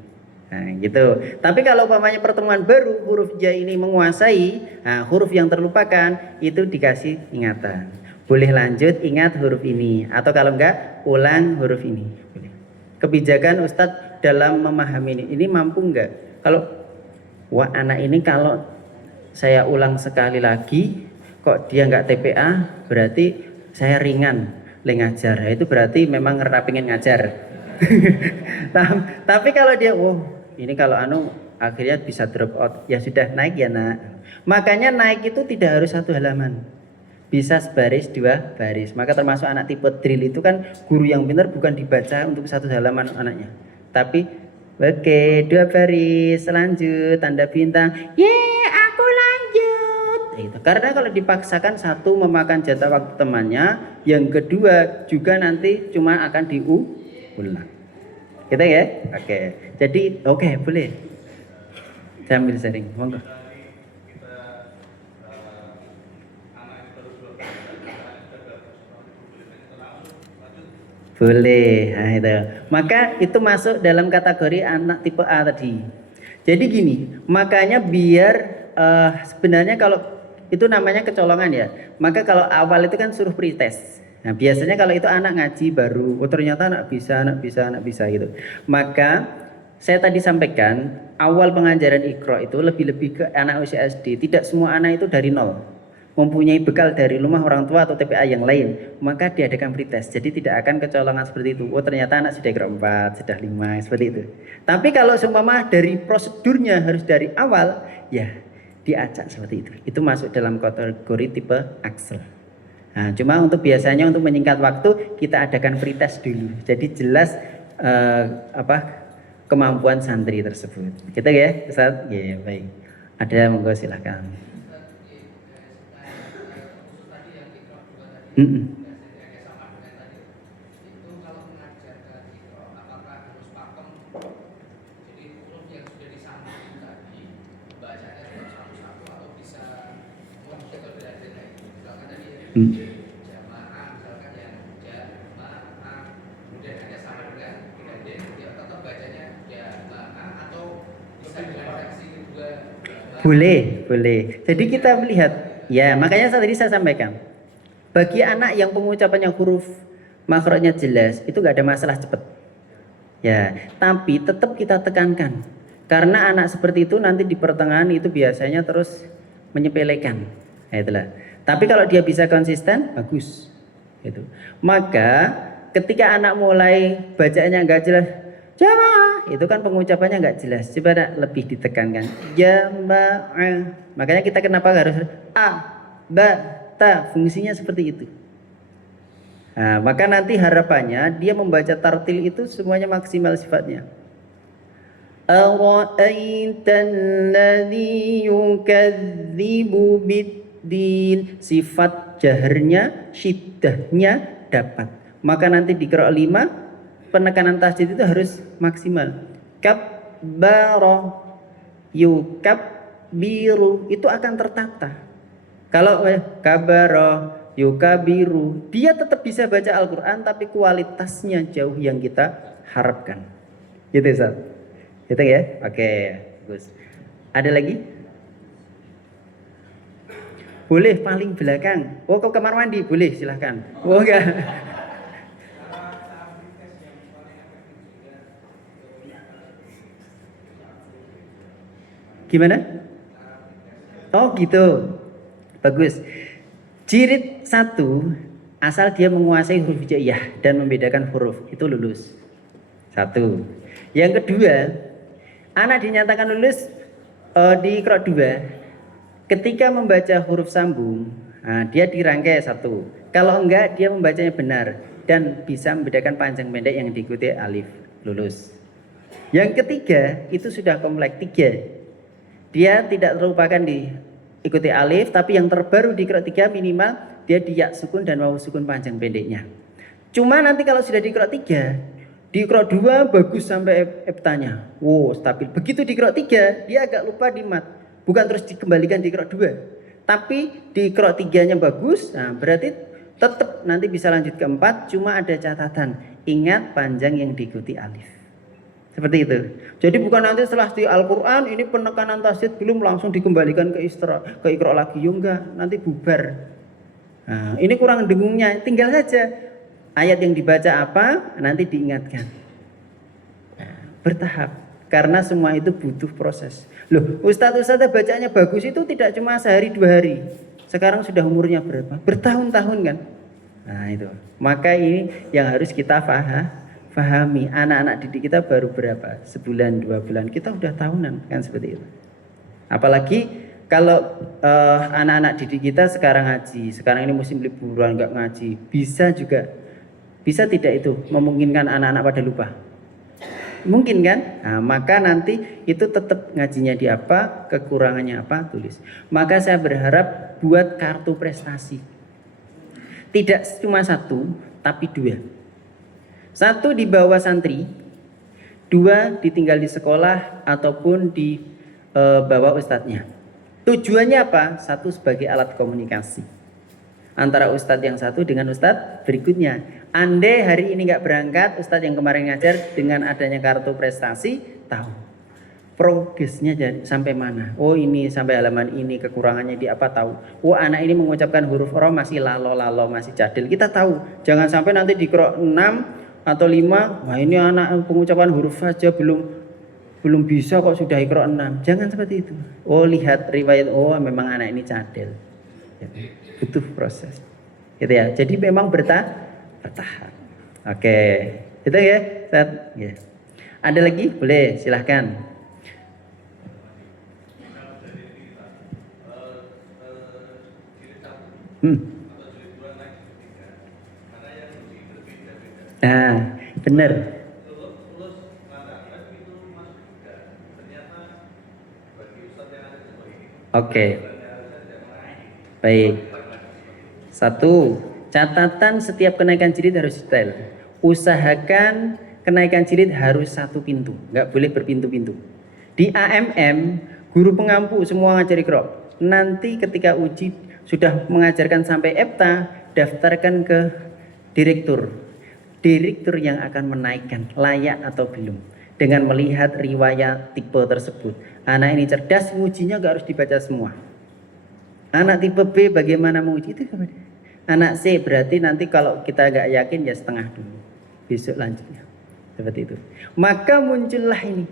Nah, gitu. Tapi kalau umpamanya pertemuan baru huruf ja ini menguasai, nah, huruf yang terlupakan itu dikasih ingatan. Boleh lanjut ingat huruf ini atau kalau enggak ulang huruf ini. Boleh. Kebijakan Ustadz dalam memahami ini mampu enggak? Kalau wah anak ini kalau saya ulang sekali lagi kok dia enggak TPA berarti saya ringan ngajar. Nah, itu berarti memang pengen ngajar. Tapi kalau dia ini kalau akhirnya bisa drop out, ya sudah naik ya nak. Makanya naik itu tidak harus satu halaman, bisa sebaris dua baris. Maka termasuk anak tipe drill itu kan guru yang benar bukan dibaca untuk satu halaman anaknya, tapi oke, dua baris, lanjut, tanda bintang, aku lanjut. Itu. Karena kalau dipaksakan satu memakan jatah waktu temannya, yang kedua juga nanti cuma akan diulang. Gitu ya? Oke. Jadi boleh. Sambil sharing, monggo. Boleh, nah itu. Maka itu masuk dalam kategori anak tipe A tadi. Jadi gini, makanya biar sebenarnya kalau itu namanya kecolongan ya. Maka kalau awal itu kan suruh pretest. Nah biasanya kalau itu anak ngaji baru, ternyata anak bisa gitu. Maka saya tadi sampaikan awal pengajaran Iqra itu lebih-lebih ke anak usia SD. Tidak semua anak itu dari nol, mempunyai bekal dari rumah orang tua atau TPA yang lain, maka diadakan pretest. Jadi tidak akan kecolongan seperti itu. Ternyata anak sudah Iqra 4, sudah 5, seperti itu. Tapi kalau seumpama dari prosedurnya harus dari awal, ya diacak seperti itu. Itu masuk dalam kategori tipe Axel. Nah, cuma untuk biasanya untuk menyingkat waktu kita adakan pretest dulu. Jadi jelas kemampuan santri tersebut. Gitu ya, Ustaz? Ya, baik. Ada monggo silakan. Boleh. Jadi kita melihat, ya makanya tadi saya sampaikan, bagi anak yang pengucapannya huruf makhrajnya jelas, itu nggak ada masalah cepat. Ya, tapi tetap kita tekankan, karena anak seperti itu nanti di pertengahan itu biasanya terus menyepelekan. Nah, itulah. Tapi kalau dia bisa konsisten, bagus. Itu. Maka ketika anak mulai bacaannya nggak jelas, jamaah, itu kan pengucapannya nggak jelas. Coba lebih ditekankan. Jamaah. Makanya kita kenapa harus a, ba, ta, fungsinya seperti itu. Nah, maka nanti harapannya dia membaca tartil itu semuanya maksimal sifatnya. Ara'aitan ladzi yukadzibu biddin, sifat jaharnya, syiddahnya dapat. Maka nanti di qiraat 5 penekanan tasydid itu harus maksimal. Kabbara yukabbiru itu akan tertata. Kalau kabara yukabiru, dia tetap bisa baca Al-Quran tapi kualitasnya jauh yang kita harapkan. Gitu Ustaz? Gitu ya? Oke, bagus. Ada lagi? Boleh paling belakang. Oh, ke kamar mandi boleh, silahkan. Oh enggak. Gimana? Oh gitu. Bagus. Jilid 1 asal dia menguasai huruf hijaiyah dan membedakan huruf itu lulus. 1. Yang kedua, anak dinyatakan lulus di qiraat 2 ketika membaca huruf sambung. Nah, dia dirangkai satu. Kalau enggak, dia membacanya benar dan bisa membedakan panjang pendek yang diikuti alif, lulus. Yang ketiga itu sudah kompleks, 3. Dia tidak terlupakan diikuti alif, tapi yang terbaru di qiraat 3 minimal dia di ya sukun dan wawu sukun panjang pendeknya. Cuma nanti kalau sudah di qiraat 3, di qiraat 2 bagus sampai eptanya. Wow, stabil. Begitu di qiraat 3 dia agak lupa di mat. Bukan terus dikembalikan di qiraat 2. Tapi di qiraat 3-nya bagus, nah berarti tetap nanti bisa lanjut ke 4, cuma ada catatan. Ingat panjang yang diikuti alif. Seperti itu. Jadi bukan nanti setelah di Al-Quran ini penekanan tasydid belum langsung dikembalikan ke Iqra lagi. Ya enggak, nanti bubar. Nah, ini kurang dengungnya. Tinggal saja ayat yang dibaca apa nanti diingatkan. Nah, bertahap. Karena semua itu butuh proses. Loh, ustadz bacaannya bagus itu tidak cuma sehari 2 hari. Sekarang sudah umurnya berapa? Bertahun-tahun kan? Nah itu. Maka ini yang harus kita pahami. Anak-anak didik kita baru berapa? Sebulan, 2 bulan. Kita udah tahunan kan seperti itu. Apalagi kalau anak-anak didik kita sekarang ngaji. Sekarang ini musim liburan nggak ngaji. Bisa tidak itu memungkinkan anak-anak pada lupa? Mungkin kan? Nah, maka nanti itu tetap ngajinya di apa, kekurangannya apa, tulis. Maka saya berharap buat kartu prestasi. Tidak cuma 1, tapi 2. 1 dibawa santri, 2 ditinggal di sekolah ataupun di bawa ustadznya. Tujuannya apa? 1 sebagai alat komunikasi antara ustadz yang satu dengan ustadz berikutnya. Andai hari ini nggak berangkat, ustadz yang kemarin ngajar dengan adanya kartu prestasi tahu progresnya sampai mana. Oh ini sampai halaman ini, kekurangannya di apa tahu. Oh anak ini mengucapkan huruf ro masih lalo masih cadel, kita tahu. Jangan sampai nanti di qiraat 6 atau 5, wah ini anak pengucapan huruf saja belum bisa kok sudah qiraat 6. Jangan seperti itu. Oh lihat riwayat, oh memang anak ini cadel. Ya, butuh proses. Gitu ya. Jadi memang bertahap. Oke. Itu ya. Ya. Ada lagi? Boleh, silahkan. Nah, benar. Oke. Baik. 1, catatan setiap kenaikan jilid harus detail. Usahakan kenaikan jilid harus 1 pintu, nggak boleh berpintu-pintu. Di AMM, guru pengampu semua ngajari Iqra. Nanti ketika uji sudah mengajarkan sampai EPTA, daftarkan ke direktur yang akan menaikkan layak atau belum dengan melihat riwayat tipe tersebut. Anak ini cerdas, ujinya gak harus dibaca semua. Anak tipe B bagaimana menguji itu? Anak C berarti nanti kalau kita gak yakin ya setengah dulu, besok lanjutnya. Seperti itu. Maka muncullah ini.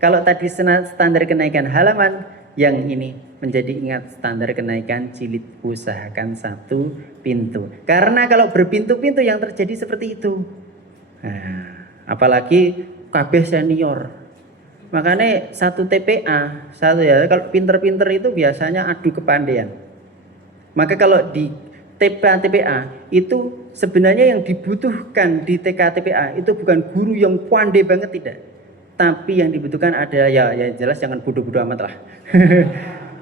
Kalau tadi standar kenaikan halaman, yang ini menjadi ingat standar kenaikan jilid, usahakan 1 pintu. Karena kalau berpintu-pintu yang terjadi seperti itu. Nah, apalagi KB senior. Makanya 1 TPA, kalau pinter-pinter itu biasanya adu kepandaian. Maka kalau di TPA itu sebenarnya yang dibutuhkan di TK TPA itu bukan guru yang pandai banget, tidak. Tapi yang dibutuhkan ada ya jelas jangan bodoh-bodoh amat lah.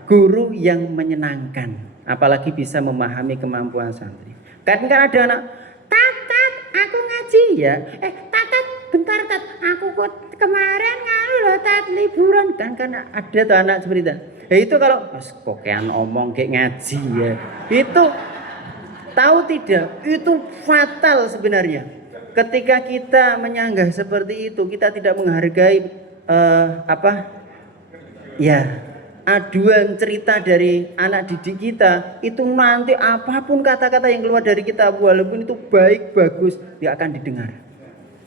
Guru yang menyenangkan, apalagi bisa memahami kemampuan santri. Kan ada anak, Tatat, aku ngaji ya. Tatat, bentar Tat, aku kok kemarin loh Tat liburan. Kan ada tuh anak seperti itu. Ya itu kalau kokean omong kayak ngaji ya. Itu tahu tidak? Itu fatal sebenarnya. Ketika kita menyanggah seperti itu, kita tidak menghargai aduan cerita dari anak didik kita. Itu nanti apapun kata-kata yang keluar dari kita, walaupun itu baik bagus, tidak akan didengar.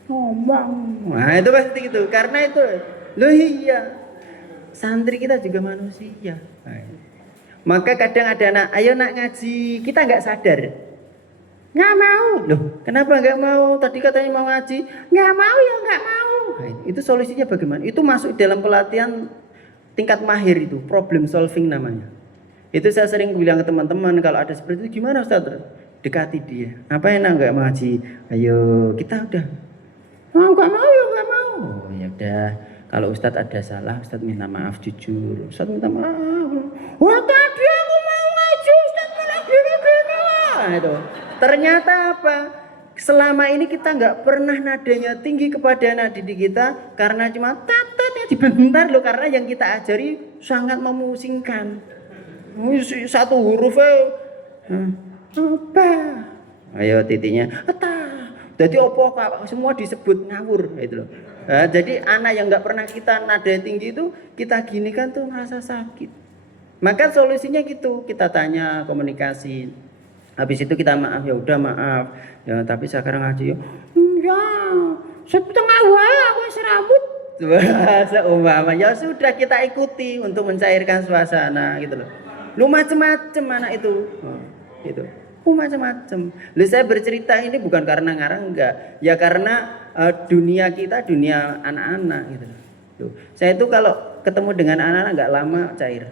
Ngomong, nah itu pasti gitu. Karena itu, loh iya, santri kita juga manusia. Maka kadang ada anak, ayo nak ngaji, kita nggak sadar. Nggak mau. Loh, kenapa nggak mau? Tadi katanya mau ngaji. Nggak mau ya nggak mau. Nah, itu solusinya bagaimana? Itu masuk dalam pelatihan tingkat mahir itu, problem solving namanya. Itu saya sering bilang ke teman-teman, kalau ada seperti itu gimana Ustaz? Dekati dia. Apa enak nggak ngaji? Ayo kita udah. Oh nggak mau ya nggak mau. Oh ya udah. Kalau Ustadz ada salah, Ustadz minta maaf jujur. Ustadz minta maaf. Wah tadi aku mau ngaji, Ustadz malah gini-gini. Nah, itu. Ternyata apa? Selama ini kita nggak pernah nadanya tinggi kepada anak didik kita karena cuma tatatnya dibentar loh, karena yang kita ajari sangat memusingkan. Satu hurufnya apa? Ayo titiknya eta. Jadi opo semua disebut ngawur gitu loh. Nah, jadi anak yang nggak pernah kita nada tinggi itu kita gini kan tuh merasa sakit. Maka solusinya gitu, kita tanya, komunikasi. Habis itu kita maaf, ya udah maaf. Ya tapi sekarang ngaji ya setengah wae aku serabut. Seumpama ya sudah kita ikuti untuk mencairkan suasana gitu loh. Lu macem-macem anak itu. Gitu. Macam-macam. Lalu saya bercerita ini bukan karena ngarang enggak, ya karena dunia kita dunia anak-anak gitu. Loh, saya itu kalau ketemu dengan anak-anak enggak lama cair.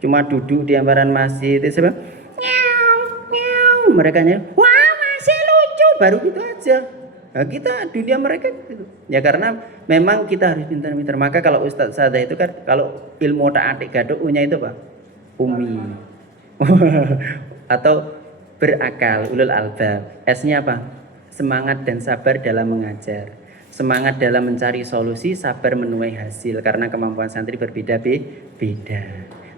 Cuma duduk di hamparan masjid itu saya mereka nya, wah masih lucu, baru gitu aja. Nah, kita dunia mereka gitu. Ya karena memang kita harus pintar-pintar. Maka kalau Ustadz Sada itu kan kalau ilmu ta'atik gaduknya itu apa? Umi. Atau berakal, ulul albab. S-nya apa? Semangat dan sabar dalam mengajar. Semangat dalam mencari solusi, sabar menuai hasil. Karena kemampuan santri berbeda-beda.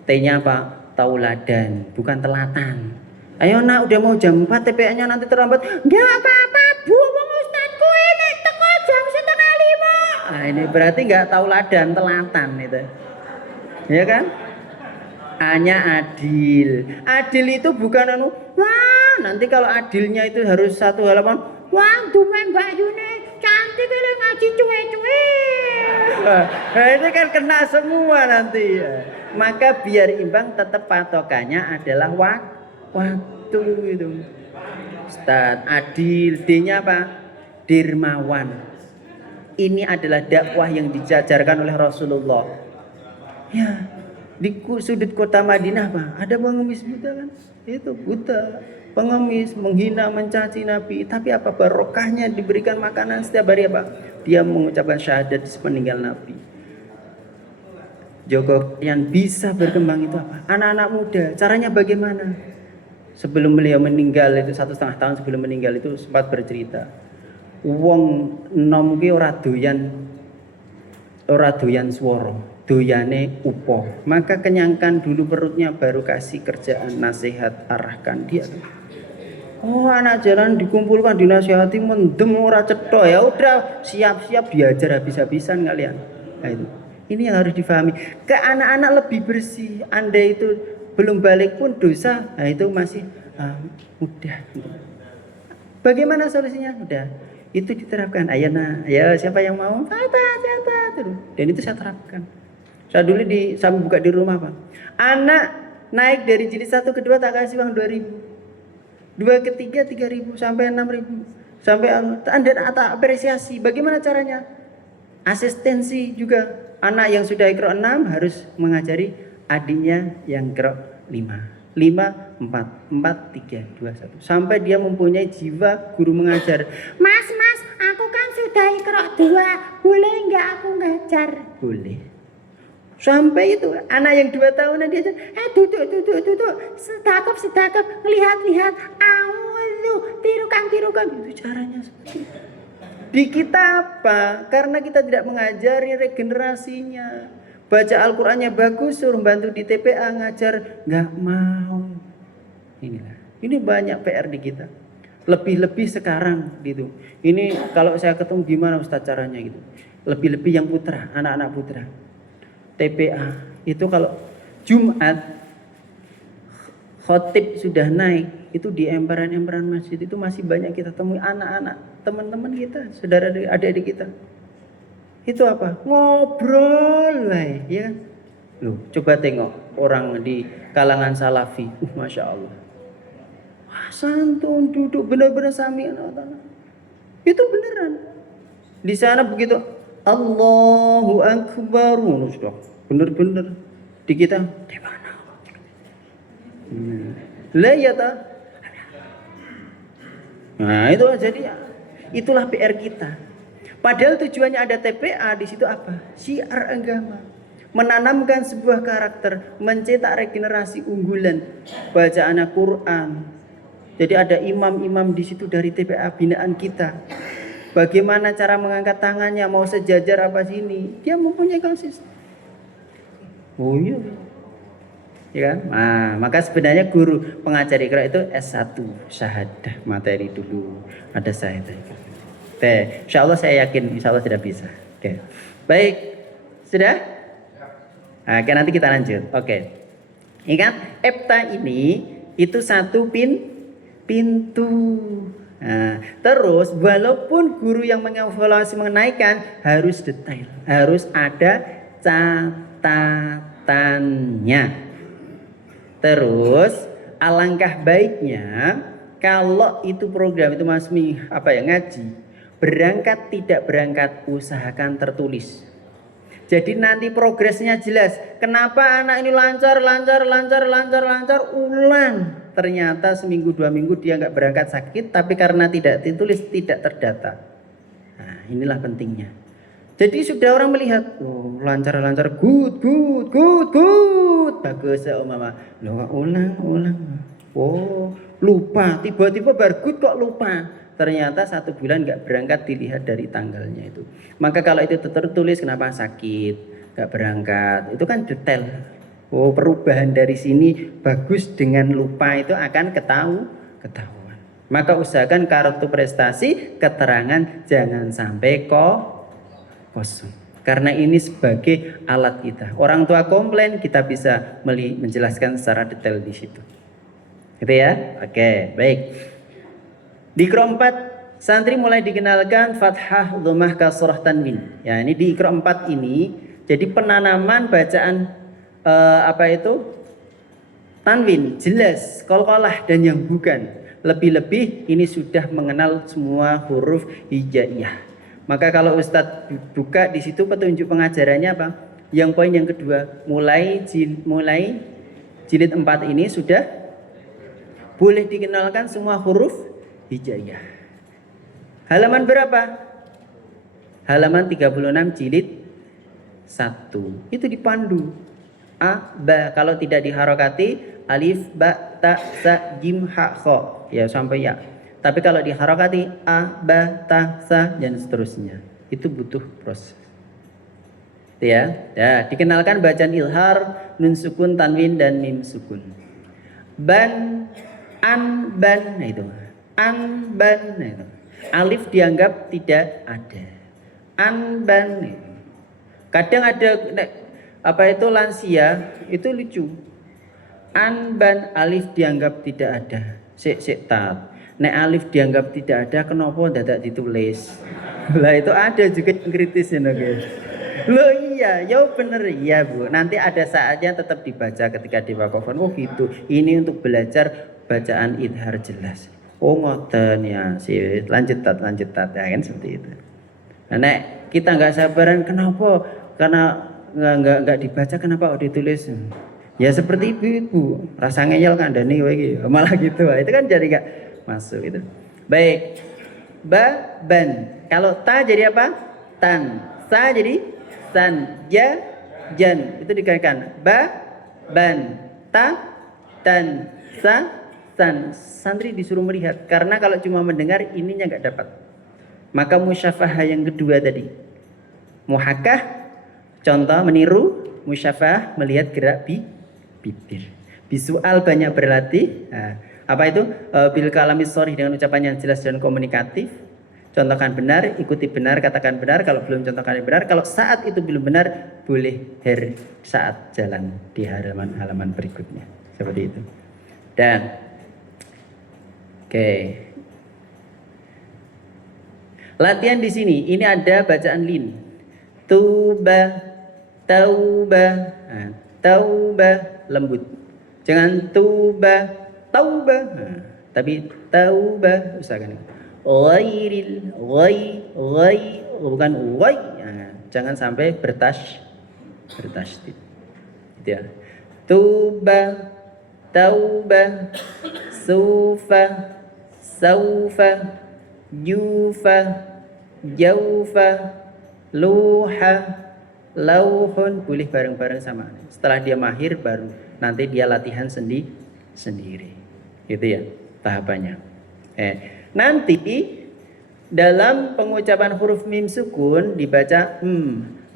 T-nya apa? Tauladan, bukan telatan. Ayo nak, udah mau jam 4, TPA-nya nanti terlambat. Enggak apa-apa, Bu, wong ustadku ini teko jam 4:30. Nah, ini berarti enggak tauladan, telatan itu. Ya kan? A-nya adil. Adil itu bukan wah nanti kalau adilnya itu harus satu halaman. Wah dumen Mbak Yuni cantik ini ngaji cuwe-cuwe. Nah ini kan kena semua nanti. Maka biar imbang tetap patokannya adalah waktu itu. Ustaz, adil, D-nya apa? Dermawan. Ini adalah dakwah yang dijajarkan oleh Rasulullah. Ya. Di sudut kota Madinah apa? Ada pengemis buta kan? Itu buta, pengemis, menghina, mencaci Nabi. Tapi apa barokahnya diberikan makanan setiap hari apa? Dia mengucapkan syahadat sepeninggal Nabi. Joko yang bisa berkembang itu apa? Anak-anak muda. Caranya bagaimana? Sebelum beliau meninggal itu 1,5 tahun sebelum meninggal itu sempat bercerita. Wong nom ki ora doyan swara. Doyane upo, maka kenyangkan dulu perutnya baru kasih kerjaan, nasihat, arahkan dia. Oh anak jalan dikumpulkan dinasihati mendem ora cetok, ya udah siap-siap diajar habis-habisan kalian. Nah, ini yang harus difahami. Ke anak-anak lebih bersih. Anda itu belum balik pun dosa, nah itu masih mudah. Bagaimana solusinya? Udah itu diterapkan. Ayo nah, ya siapa yang mau? Dan itu saya terapkan. Saya dulu saya buka di rumah Pak. Anak naik dari jilid 1 ke 2 tak kasih uang 2.000. 2 ke 3 3.000 sampai 6.000. Sampai Anda tak apresiasi. Bagaimana caranya? Asistensi juga. Anak yang sudah Iqra 6 harus mengajari adiknya yang Iqra 5. 5 4 4 3 2 1 sampai dia mempunyai jiwa guru mengajar. Mas, aku kan sudah Iqra 2. Boleh enggak aku ngajar? Boleh. Sampai itu anak yang 2 tahunan dia duduk sedakap lihat awal tirukan itu caranya seperti itu. Di kita apa? Karena kita tidak mengajari regenerasinya. Baca Al-Qur'annya bagus, suruh bantu di TPA ngajar nggak mau. Ini banyak PR di kita. Lebih-lebih sekarang gitu. Ini kalau saya ketemu gimana Ustaz caranya gitu. Lebih-lebih yang putra, anak-anak putra. TPA itu kalau Jumat khotib sudah naik itu di emperan-emperan masjid itu masih banyak kita temui anak-anak teman-teman kita, saudara adik-adik kita. Itu apa? Ngobrol lah ya. Loh, coba tengok orang di kalangan salafi. Masya Allah. Wah, santun duduk benar-benar sami anak-anak. Itu beneran. Di sana begitu Allahu Akbar, sudah bener-bener di kita Lah ya toh. Nah, itu jadi itulah PR kita. Padahal tujuannya ada TPA, di situ apa? Syiar agama. Menanamkan sebuah karakter, mencetak regenerasi unggulan, bacaan Al-Quran. Jadi ada imam-imam di situ dari TPA binaan kita. Bagaimana cara mengangkat tangannya, mau sejajar apa sini? Dia mempunyai konsisten. Oh iya. Ya kan? Nah, maka sebenarnya guru pengajar Iqra itu S1 syahadah materi dulu. Ada syahadah. Oke, insya Allah saya yakin insya Allah sudah bisa. Oke. Baik. Sudah? Oke, nanti kita lanjut. Oke. Ingat, EPTA ini itu satu pintu. Nah, terus walaupun guru yang mengevaluasi mengenaikan harus detail, harus ada catatannya. Terus alangkah baiknya kalau itu program itu ngaji, berangkat tidak berangkat usahakan tertulis. Jadi nanti progresnya jelas. Kenapa anak ini lancar, ulang. Ternyata seminggu 2 minggu dia nggak berangkat sakit, tapi karena tidak ditulis tidak terdata. Nah, inilah pentingnya. Jadi sudah orang melihat, oh lancar, good. Bagus ya mama. Loh, ulang. Oh, lupa. Tiba-tiba baru good kok lupa. Ternyata 1 bulan nggak berangkat dilihat dari tanggalnya itu. Maka kalau itu tertulis kenapa sakit, nggak berangkat, itu kan detail. Oh perubahan dari sini bagus dengan lupa itu akan ketahuan. Maka usahakan kartu prestasi, keterangan jangan sampai kosong. Karena ini sebagai alat kita. Orang tua komplain kita bisa menjelaskan secara detail di situ. Gitu ya? Oke, baik. Di Iqra 4 santri mulai dikenalkan fathah, dhammah, kasrah, tanwin. Ya, ini di Iqra 4 ini jadi penanaman bacaan tanwin, jelas, qalqalah dan yang bukan. Lebih-lebih ini sudah mengenal semua huruf hijaiyah. Maka kalau Ustadz buka di situ petunjuk pengajarannya apa? Yang poin yang kedua, mulai jilid 4 ini sudah boleh dikenalkan semua huruf hijaiyah. Halaman berapa? Halaman 36 jilid 1. Itu dipandu. A, ba, kalau tidak diharokati alif, ba, ta, sa, jim, ha, kho. Ya sampai ya. Tapi kalau diharokati a, ba, ta, sa dan seterusnya. Itu butuh proses. Ya, dikenalkan bacaan ilhar, nun sukun, tanwin dan mim sukun. Ban, an, ban, nah itu. An, ban, nah itu. Alif dianggap tidak ada. An, ban, nah itu. Kadang ada lansia itu lucu. An, ban, alif dianggap tidak ada. Sik tat. Nek alif dianggap tidak ada, kenapa tidak ditulis? Lah itu ada juga yang kritis ya guys. Loh iya, ya bener iya Bu. Nanti ada saatnya tetap dibaca ketika di wakafan. Oh gitu. Ini untuk belajar bacaan idhar jelas. Oh ngoten ya sih. Lanjut tat ya kan seperti itu. Nah, nek kita nggak sabaran kenapa? Karena nggak dibaca kenapa kok ditulis? Ya seperti ibu. Rasa ngeyel kandani kowe malah gitu. Itu kan jadi nggak masuk itu. Baik. Ba, ban. Kalau ta jadi apa? Tan. Sa jadi san. Ja, jan. Itu dikatakan ba, ban. Ta, tan. Sa, san. Santri disuruh melihat. Karena kalau cuma mendengar ininya nggak dapat. Maka musyafahah yang kedua tadi. Muhakah, contoh meniru. Musyafahah melihat gerak bibir. Visual banyak berlatih. Nah, apa itu? Bil kalamis sharih dengan ucapan yang jelas dan komunikatif. Contohkan benar, ikuti benar, katakan benar. Kalau belum contohkan benar, kalau saat itu belum benar, boleh saat jalan di halaman berikutnya. Seperti itu. Dan oke. Latihan di sini, ini ada bacaan lin. Tuba, tauba, nah, tauba lembut. Jangan tuba, tauba, nah, tapi tauba usahakan. Ghairil, bukan ghai. Nah, jangan sampai bertasydid. Gitu ya. Tuba, taubah, sufa, saufa, jufa, jaufa, luha, lauhun. Boleh bareng-bareng sama. Setelah dia mahir baru nanti dia latihan sendiri. Gitu ya tahapannya. Nanti dalam pengucapan huruf mim sukun dibaca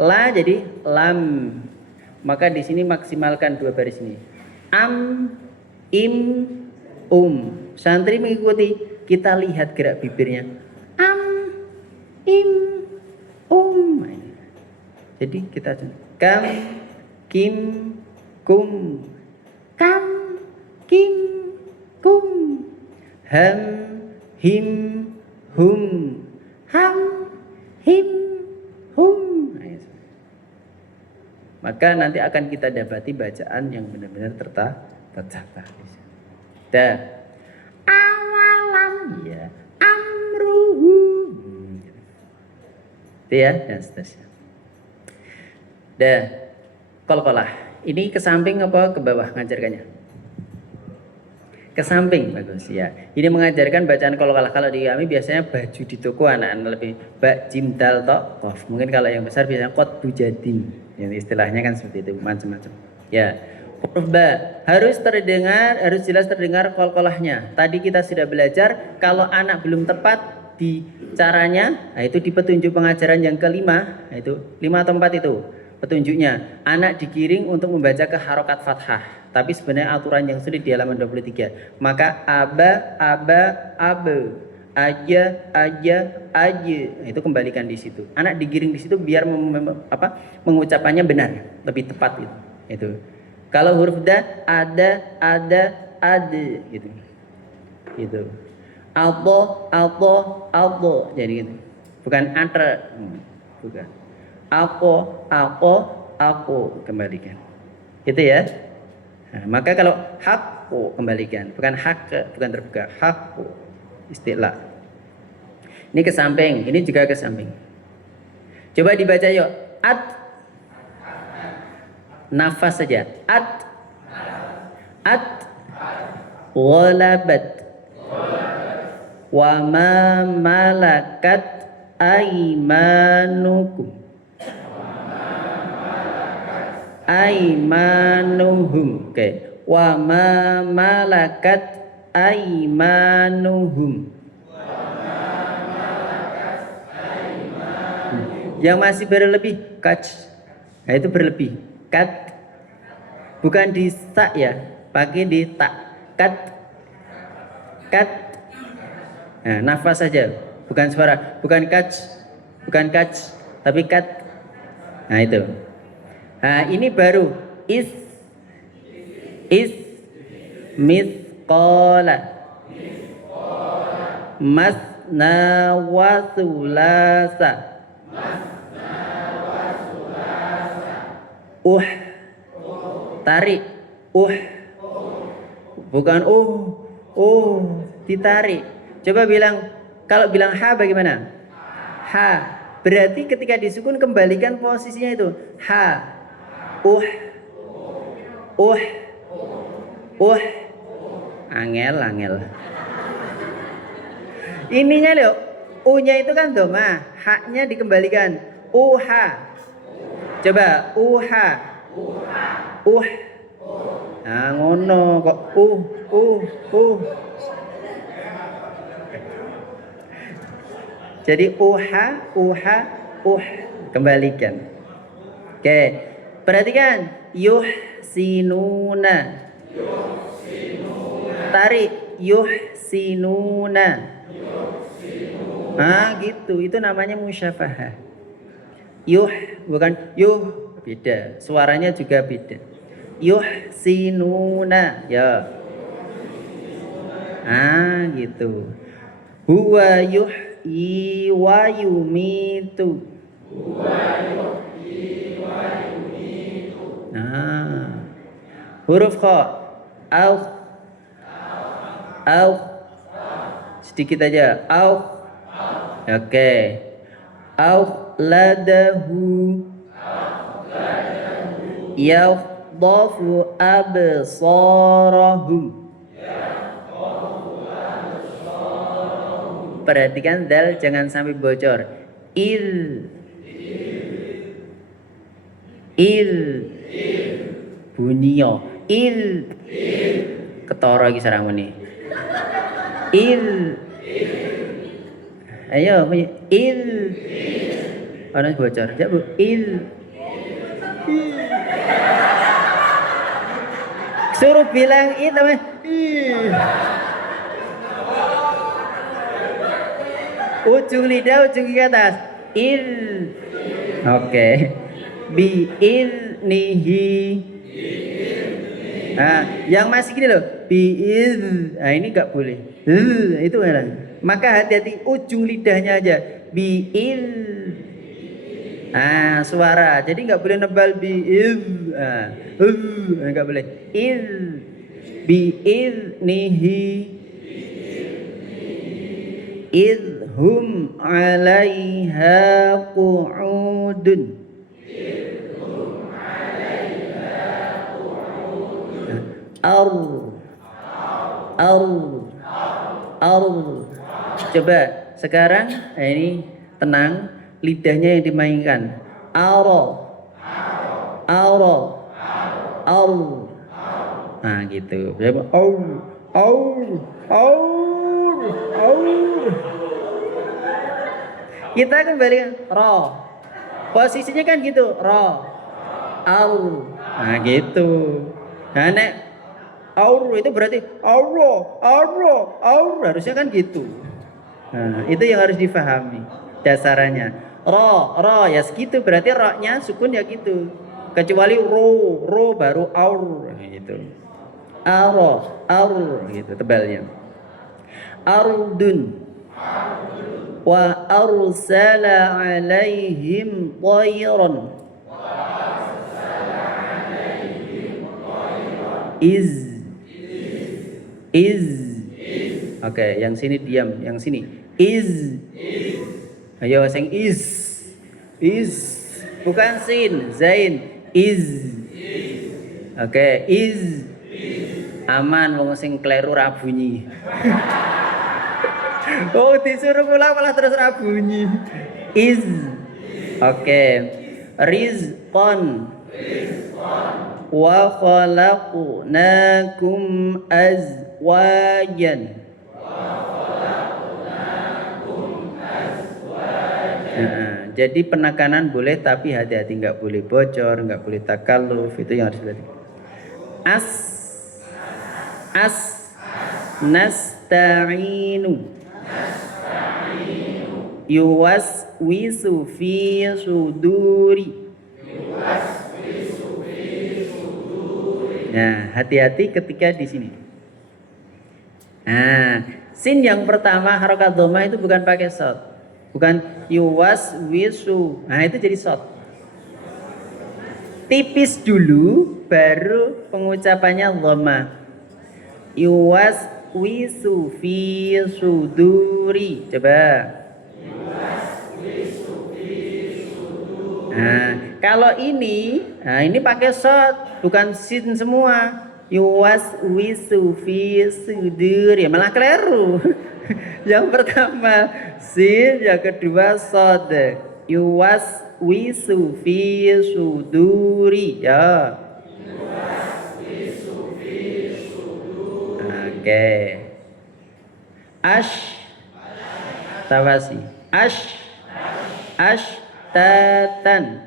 la jadi lam. Maka di sini maksimalkan 2 baris ini. Am, im, Santri mengikuti, kita lihat gerak bibirnya. Am, im, Jadi kita kam, kim, kum, kam, kim, kum, ham, him, hum, ham, him, hum. Maka nanti akan kita dapati bacaan yang benar-benar tertata. Dah. Awalam ya amruhu. Itu ya dan seterusnya. Dah. Qalqalah. Ini ke samping apa ke bawah ngajarkannya? Ke samping bagus ya. Ini mengajarkan bacaan qalqalah. Kalau di kami biasanya baju di toko anak-anak lebih bak jim dal to qaf. Mungkin kalau yang besar biasanya qad bujadin. Yang istilahnya kan seperti itu macam-macam. Ya. Huruf ba harus jelas terdengar qalqalahnya. Tadi kita sudah belajar kalau anak belum tepat di caranya, itu di petunjuk pengajaran yang kelima, itu 5 atau 4 itu. Petunjuknya, anak digiring untuk membaca ke harokat fathah. Tapi sebenarnya aturan yang sulit di halaman 23. Maka aba, abe, aja, itu kembalikan di situ. Anak digiring di situ biar mengucapannya benar, lebih tepat itu. Itu. Kalau huruf da ada, gitu. Gitu. Albo, jadi gitu. Bukan antar, bukan. Aku kembalikan. Itu ya. Nah, maka kalau hakku kembalikan, bukan hak, bukan terbuka. Hakku istilah. Ini ke samping, ini juga ke samping. Coba dibaca yuk. Nafas saja. Ghalabat. Wa ma malakat aimanukum. Aimanuhum. Oke. Wa ma malakat aimanuhum. Yang masih berlebih nah itu berlebih. Kat bukan di ta ya, pakai di tak. Kat. Nah, nafas saja, bukan suara, bukan kaj, tapi kat. Nah itu. Nah ini baru is misqala masna wa sulasa tarik bukan ditarik. Coba bilang, kalau bilang ha bagaimana? Ha berarti ketika disukun kembalikan posisinya itu ha. Angel. Ininya loh, u-nya itu kan doma, ha-nya dikembalikan. Coba Nah, ngono kok Jadi kembalikan. Oke. Perhatikan yuhsinuna. Tarik yuhsinuna. Ah gitu, itu namanya musyafahah. Bukan beda, suaranya juga beda. Yuhsinuna ya. Ah gitu. Huwa yuhyi wa yumitu. Nah, huruf kha au sedikit aja oke. Au ladahu yakhdafu absarahum. Perhatikan dal jangan sampai bocor. Il bunyo ketara iki saramune. Ayo bunyi ana bocor. Ya Bu, suruh bilang itu mah. Ujung lidah ujung ke atas. Oke. Bi ilnihi. Nah, yang masih gini loh. Nah ini nggak boleh. Itu kan. Maka hati-hati ujung lidahnya aja. Nah, suara. Jadi nggak boleh nebal nggak boleh. Biilnihi. Idhum 'alaiha qu'udun. Coba sekarang ini tenang, lidahnya yang dimainkan. Nah gitu. Kita kembali ro. Posisinya kan gitu, ro. Nah gitu. Nah nek itu berarti harusnya kan gitu. Nah, itu yang harus difahami dasarannya. Ro ya segitu berarti ro-nya sukun ya gitu. Kecuali ro baru gitu. Gitu tebalnya. Ardun wa arsala alaihim tayran. Oke, yang sini diam, yang sini ayo sing bukan sin, zain, oke, aman wong sing kleru ra bunyi. Oh, disuruh pulang malah terus ra bunyi. Oke. Rizqan wa khalaqnakum azwajan. Nah, jadi penekanan boleh tapi hati-hati, nggak boleh bocor, nggak boleh takalluf, itu yang harus diperhatikan. Nasta'inu yuwaswisu fi suduri. Nah, hati-hati ketika di sini. Nah, sin yang pertama harokat dhamma itu bukan pakai shad. Bukan yuwaswisu. Nah, itu jadi shad. Tipis dulu baru pengucapannya dhamma. Yuwaswisu fi suduri. Coba. Nah, kalau ini pakai shad, bukan sin semua. Yuwaswisu fi suduri, malah keliru. Yang pertama sin, yang kedua shad. Yuwaswisu fi suduri, ya. Oke. Tawasi. Tatan.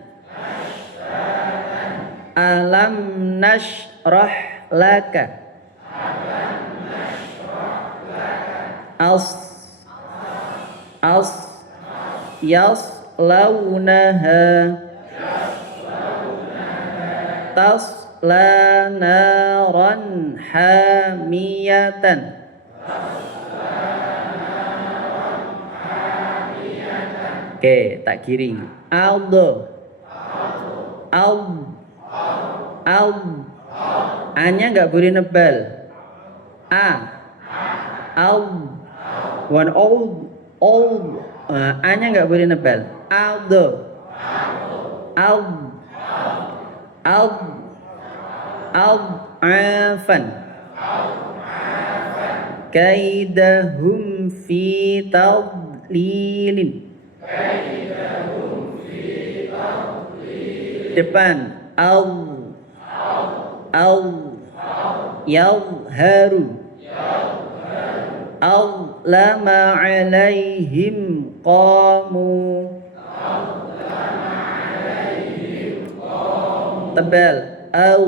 Alam nashrah laka. Yaslaunaha. Tasla naran hamiyatan. Oke, tak giring. A-nya nggak boleh nebal. One A-nya nggak boleh nebal. ad'afan kaidahum fi tadlilin. Depan al yadharu lama alaihim qamu. Tebal au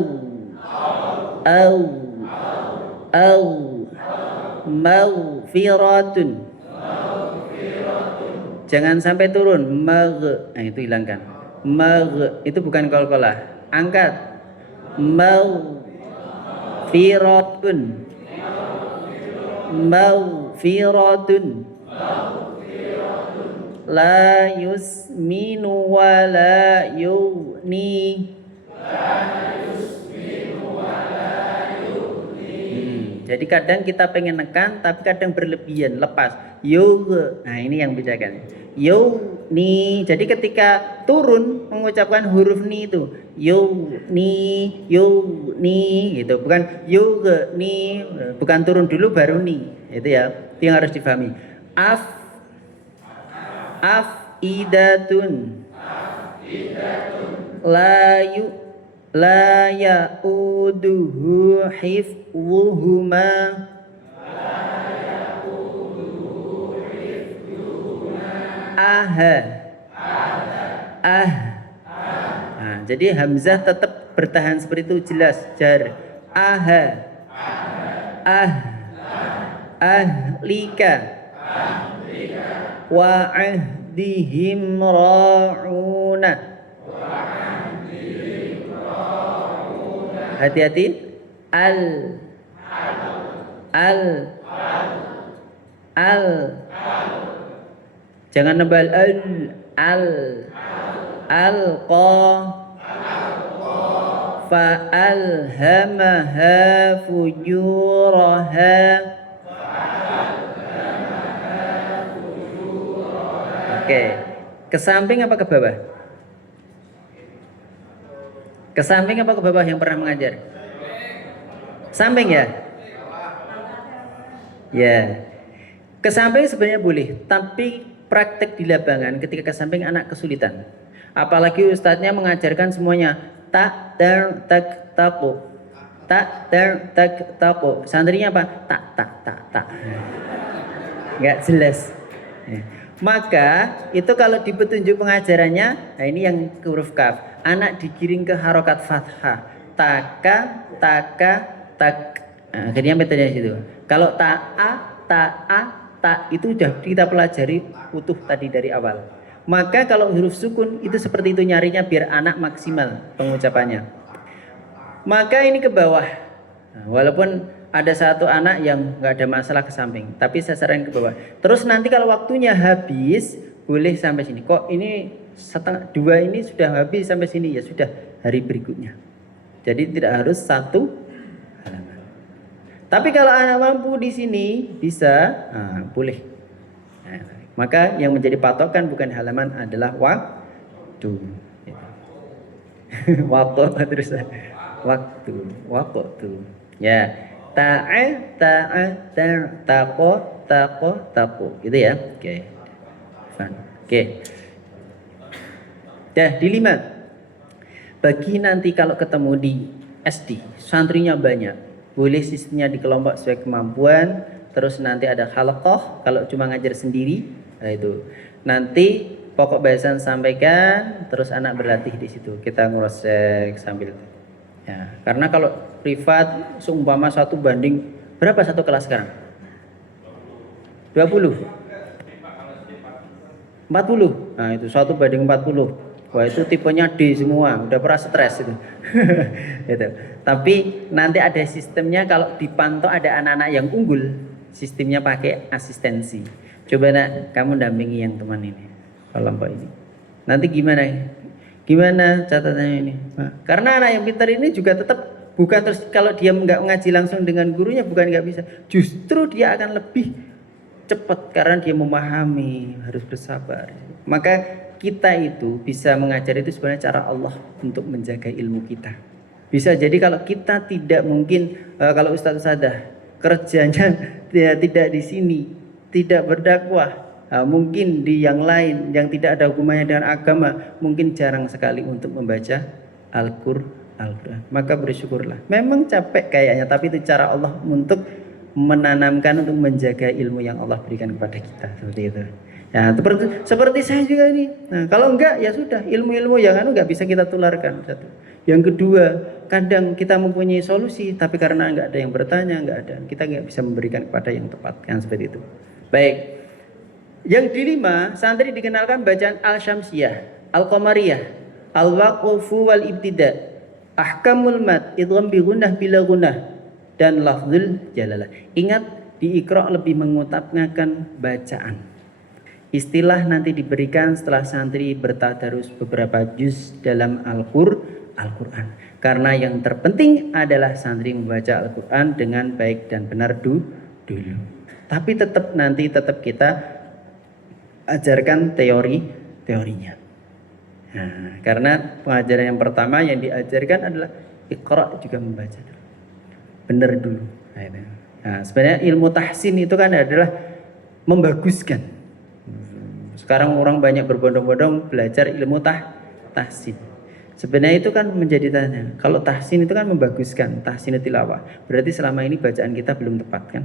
maghfiratun. Jangan sampai turun nah itu hilangkan. Itu bukan qalqalah. Angkat maghfiratun la yusminu wa la yughni. Jadi kadang kita pengen nekan tapi kadang berlebihan, lepas. Nah ini yang bedakan. Yughni. Jadi ketika turun mengucapkan huruf ni itu yughni gitu. Bukan yughni, bukan turun dulu baru ni. Itu ya. Itu yang harus difahami. Afidatun la ya'uduhu hifdhuhuma. Nah, jadi hamzah tetap bertahan seperti itu, jelas jar. Ahlika wa ahdihim ra'una. Hati-hati. Jangan nebal alqa fa'alhamaha fujuraha. Oke, ke samping apa ke bawah? Ke samping apa ke bawah yang pernah mengajar? Samping ya? Ya. Ke samping sebenarnya boleh, tapi praktek di lapangan ketika ke samping anak kesulitan. Apalagi ustadznya mengajarkan semuanya tak dar tak taku. Tak dar tak taku. Santrinya apa? Tak. Enggak jelas. Maka itu kalau di petunjuk pengajarannya, nah ini yang ke huruf kaf. Anak digiring ke harokat fathah. Taka, tak. Nah, akhirnya metodenya situ. Kalau ta itu sudah kita pelajari utuh tadi dari awal. Maka kalau huruf sukun itu seperti itu nyarinya biar anak maksimal pengucapannya. Maka ini ke bawah. Nah, walaupun ada satu anak yang nggak ada masalah ke samping, tapi sasaran ke bawah. Terus nanti kalau waktunya habis boleh sampai sini. Kok ini setengah dua ini sudah habis sampai sini, ya sudah hari berikutnya. Jadi tidak harus satu halaman. Tapi kalau anak mampu di sini bisa, boleh. Nah, maka yang menjadi patokan bukan halaman adalah waktu. Waktu. Ya. Taqo gitu ya. Oke. Oke. Dah di 5. Bagi nanti kalau ketemu di SD, santrinya banyak, boleh sistemnya di kelompok sesuai kemampuan. Terus nanti ada halaqah kalau cuma ngajar sendiri, nah itu. Nanti pokok bahasan sampaikan, terus anak berlatih di situ. Kita ngurusek sambil. Ya, karena kalau privat seumpama 1 banding berapa satu kelas sekarang? 20? 40? Nah itu 1 banding 40. Wah itu tipenya D semua, udah pernah stres itu. Gitu. Tapi nanti ada sistemnya kalau dipantau ada anak-anak yang unggul, sistemnya pakai asistensi. Coba nak kamu dampingi yang teman ini, kelompok ini. Nanti gimana catatannya ini? Nah, karena anak yang pintar ini juga tetap bukan terus kalau dia nggak ngaji langsung dengan gurunya bukan nggak bisa, justru dia akan lebih cepat karena dia memahami, harus bersabar. Maka kita itu bisa mengajar itu sebenarnya cara Allah untuk menjaga ilmu kita. Bisa jadi kalau kita tidak mungkin kalau Ustadz Ustadzah kerjanya tidak di sini, tidak berdakwah, mungkin di yang lain yang tidak ada hubungannya dengan agama, mungkin jarang sekali untuk membaca Al-Quran. Maka bersyukurlah. Memang capek kayaknya, tapi itu cara Allah untuk menanamkan, untuk menjaga ilmu yang Allah berikan kepada kita, seperti itu. Ya, seperti saya juga ini. Nah, kalau enggak ya sudah, ilmu-ilmu yang enggak bisa kita tularkan. Satu. Yang kedua, kadang kita mempunyai solusi, tapi karena enggak ada yang bertanya, enggak ada, kita enggak bisa memberikan kepada yang tepat, kan seperti itu. Baik. Yang kelima, santri dikenalkan bacaan Al-Syamsiyah, Al-Qamariyah, Al-Waqfu wal Ibtida, Ahkamul Mad, Idgham bi gunnah bila gunnah, dan Lafzul Jalalah. Ingat, di Iqra lebih mengutamakan bacaan. Istilah nanti diberikan setelah santri bertadarus beberapa juz dalam Al-Quran. Karena yang terpenting adalah santri membaca Al-Quran dengan baik dan benar dulu. Tapi tetap kita ajarkan teorinya. Nah, karena pengajaran yang pertama yang diajarkan adalah Iqra juga membaca dulu. Benar dulu. Nah, sebenarnya ilmu tahsin itu kan adalah membaguskan. Sekarang orang banyak berbondong-bondong belajar ilmu tahsin. Sebenarnya itu kan menjadi tanya. Kalau tahsin itu kan membaguskan, tahsin tilawah. Berarti selama ini bacaan kita belum tepat kan?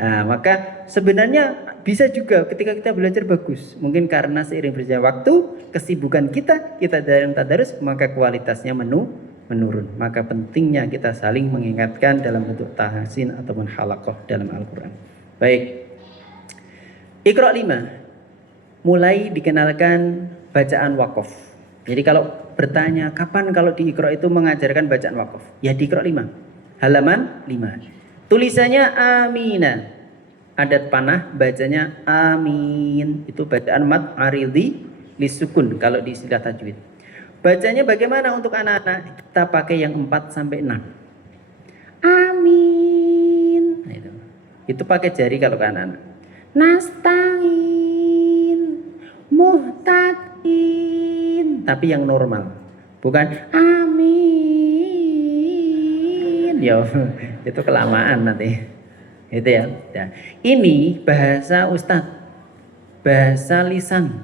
Nah, maka sebenarnya bisa juga ketika kita belajar bagus. Mungkin karena seiring berjalan waktu, kesibukan kita dalam tadarus, maka kualitasnya menurun. Maka pentingnya kita saling mengingatkan dalam bentuk tahsin ataupun halaqah dalam Al-Quran. Baik. Iqra 5 mulai dikenalkan bacaan wakaf. Jadi kalau bertanya kapan kalau di Iqra itu mengajarkan bacaan wakaf, ya di Iqra 5 halaman 5. Tulisannya amina, adat panah bacanya amin, itu bacaan mad aridhi lisukun kalau di istilah tajwid. Bacanya bagaimana untuk anak-anak? Kita pakai yang 4 sampai 6. Amin. Nah, itu pakai jari kalau ke anak-anak. Nasta'in, muhtaqin, tapi yang normal, bukan amin. Ya, itu kelamaan nanti. Itu ya. Nah, ini bahasa Ustadz, bahasa lisan.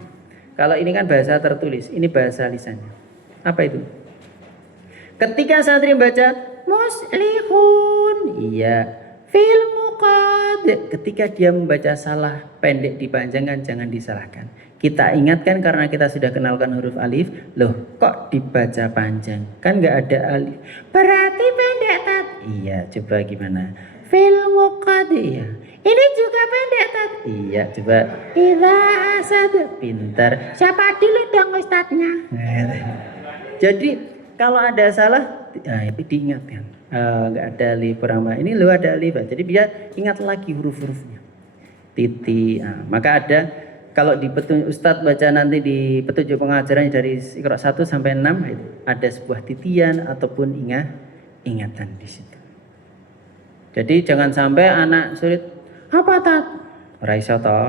Kalau ini kan bahasa tertulis, ini bahasa lisannya. Apa itu? Ketika santri membaca muslihun, iya. Fil muqad, ketika dia membaca salah pendek dipanjangkan jangan disalahkan. Kita ingatkan karena kita sudah kenalkan huruf alif. Loh kok dibaca panjang? Kan nggak ada alif. Berarti pendek tat. Iya, coba gimana? Fil muqad, iya. Ini juga pendek tat. Iya, coba. Idza asad, pintar. Siapa dulu dong ustadznya? Jadi kalau ada salah, itu diingatkan. Nggak ada alif perama, ini lo ada alif, jadi biar ingat lagi huruf-hurufnya. Titik. Maka ada kalau di Ustadz baca nanti di petunjuk pengajaran dari Iqra 1 sampai 6 itu ada sebuah titian ataupun ingatan di situ. Jadi jangan sampai anak sulit apa tat? Ora iso to.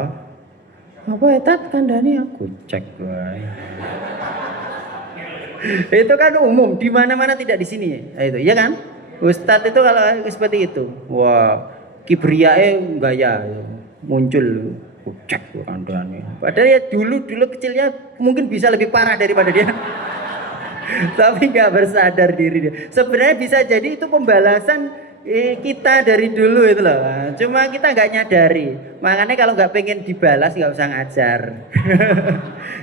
Apa tat kandhane aku cek wae. Itu kan umum, di mana-mana tidak di sini. Itu, ya kan? Ustadz itu kalau seperti itu, wah, kibriyae gaya muncul, cek kandhane. Padahal ya dulu kecilnya mungkin bisa lebih parah daripada dia. Tapi nggak bersadar diri dia. Sebenarnya bisa jadi itu pembalasan kita dari dulu itu loh. Cuma kita nggak nyadari. Makanya kalau nggak pengen dibalas nggak usah ngajar.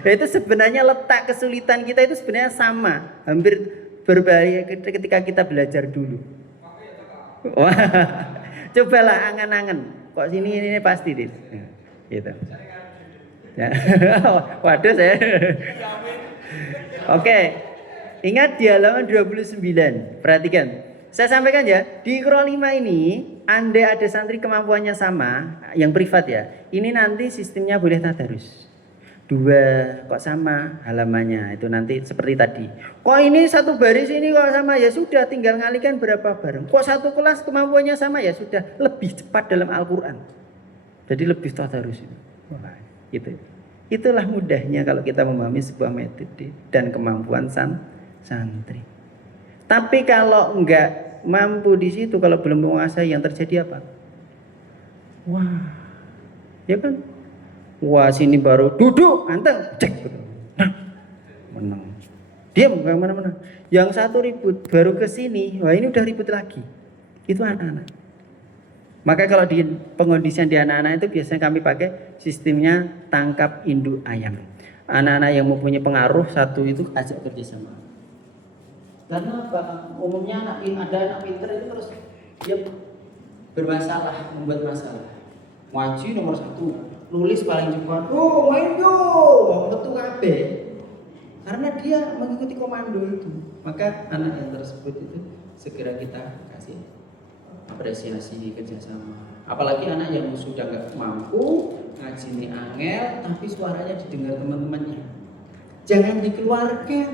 Itu sebenarnya letak kesulitan kita itu sebenarnya sama, hampir berbahaya ketika kita belajar dulu. Wah, cobalah angan-angan. Kok sini ini pasti deh. Gitu. Ya. Waduh saya. Oke. Ingat di halaman 29. Perhatikan. Saya sampaikan ya, di Iqra 5 ini andai ada santri kemampuannya sama, yang privat ya. Ini nanti sistemnya boleh tadarus. 2 kok sama halamannya itu nanti seperti tadi. Kok ini satu baris ini kok sama, ya sudah tinggal ngalikan berapa bareng. Kok satu kelas kemampuannya sama, ya sudah lebih cepat dalam Al-Quran. Jadi lebih tadarus itu. Wah, gitu. Itulah mudahnya kalau kita memahami sebuah metode dan kemampuan santri. Tapi kalau enggak mampu di situ, kalau belum menguasai, yang terjadi apa? Wah, ya kan? Wah, sini baru duduk, anteng, cek, nah, menang. Diam, nggak mana-mana. Yang satu ribut, baru ke sini, wah ini udah ribut lagi. Itu anak-anak. Maka kalau di pengondisian di anak-anak itu biasanya kami pakai sistemnya tangkap induk ayam. Anak-anak yang mempunyai pengaruh satu itu ajak kerjasama. Karena apa? Umumnya ada anak pinter itu terus dia bermasalah, membuat masalah. Ngaji nomor 1, nulis paling cepat. Oh, main yo, metu kabeh. Karena dia mengikuti komando itu. Maka anak yang tersebut itu segera kita kasih apresiasi, kerjasama. Apalagi anak yang sudah nggak mampu, ngaji ini angel, tapi suaranya didengar teman-temannya. Jangan dikeluarkan.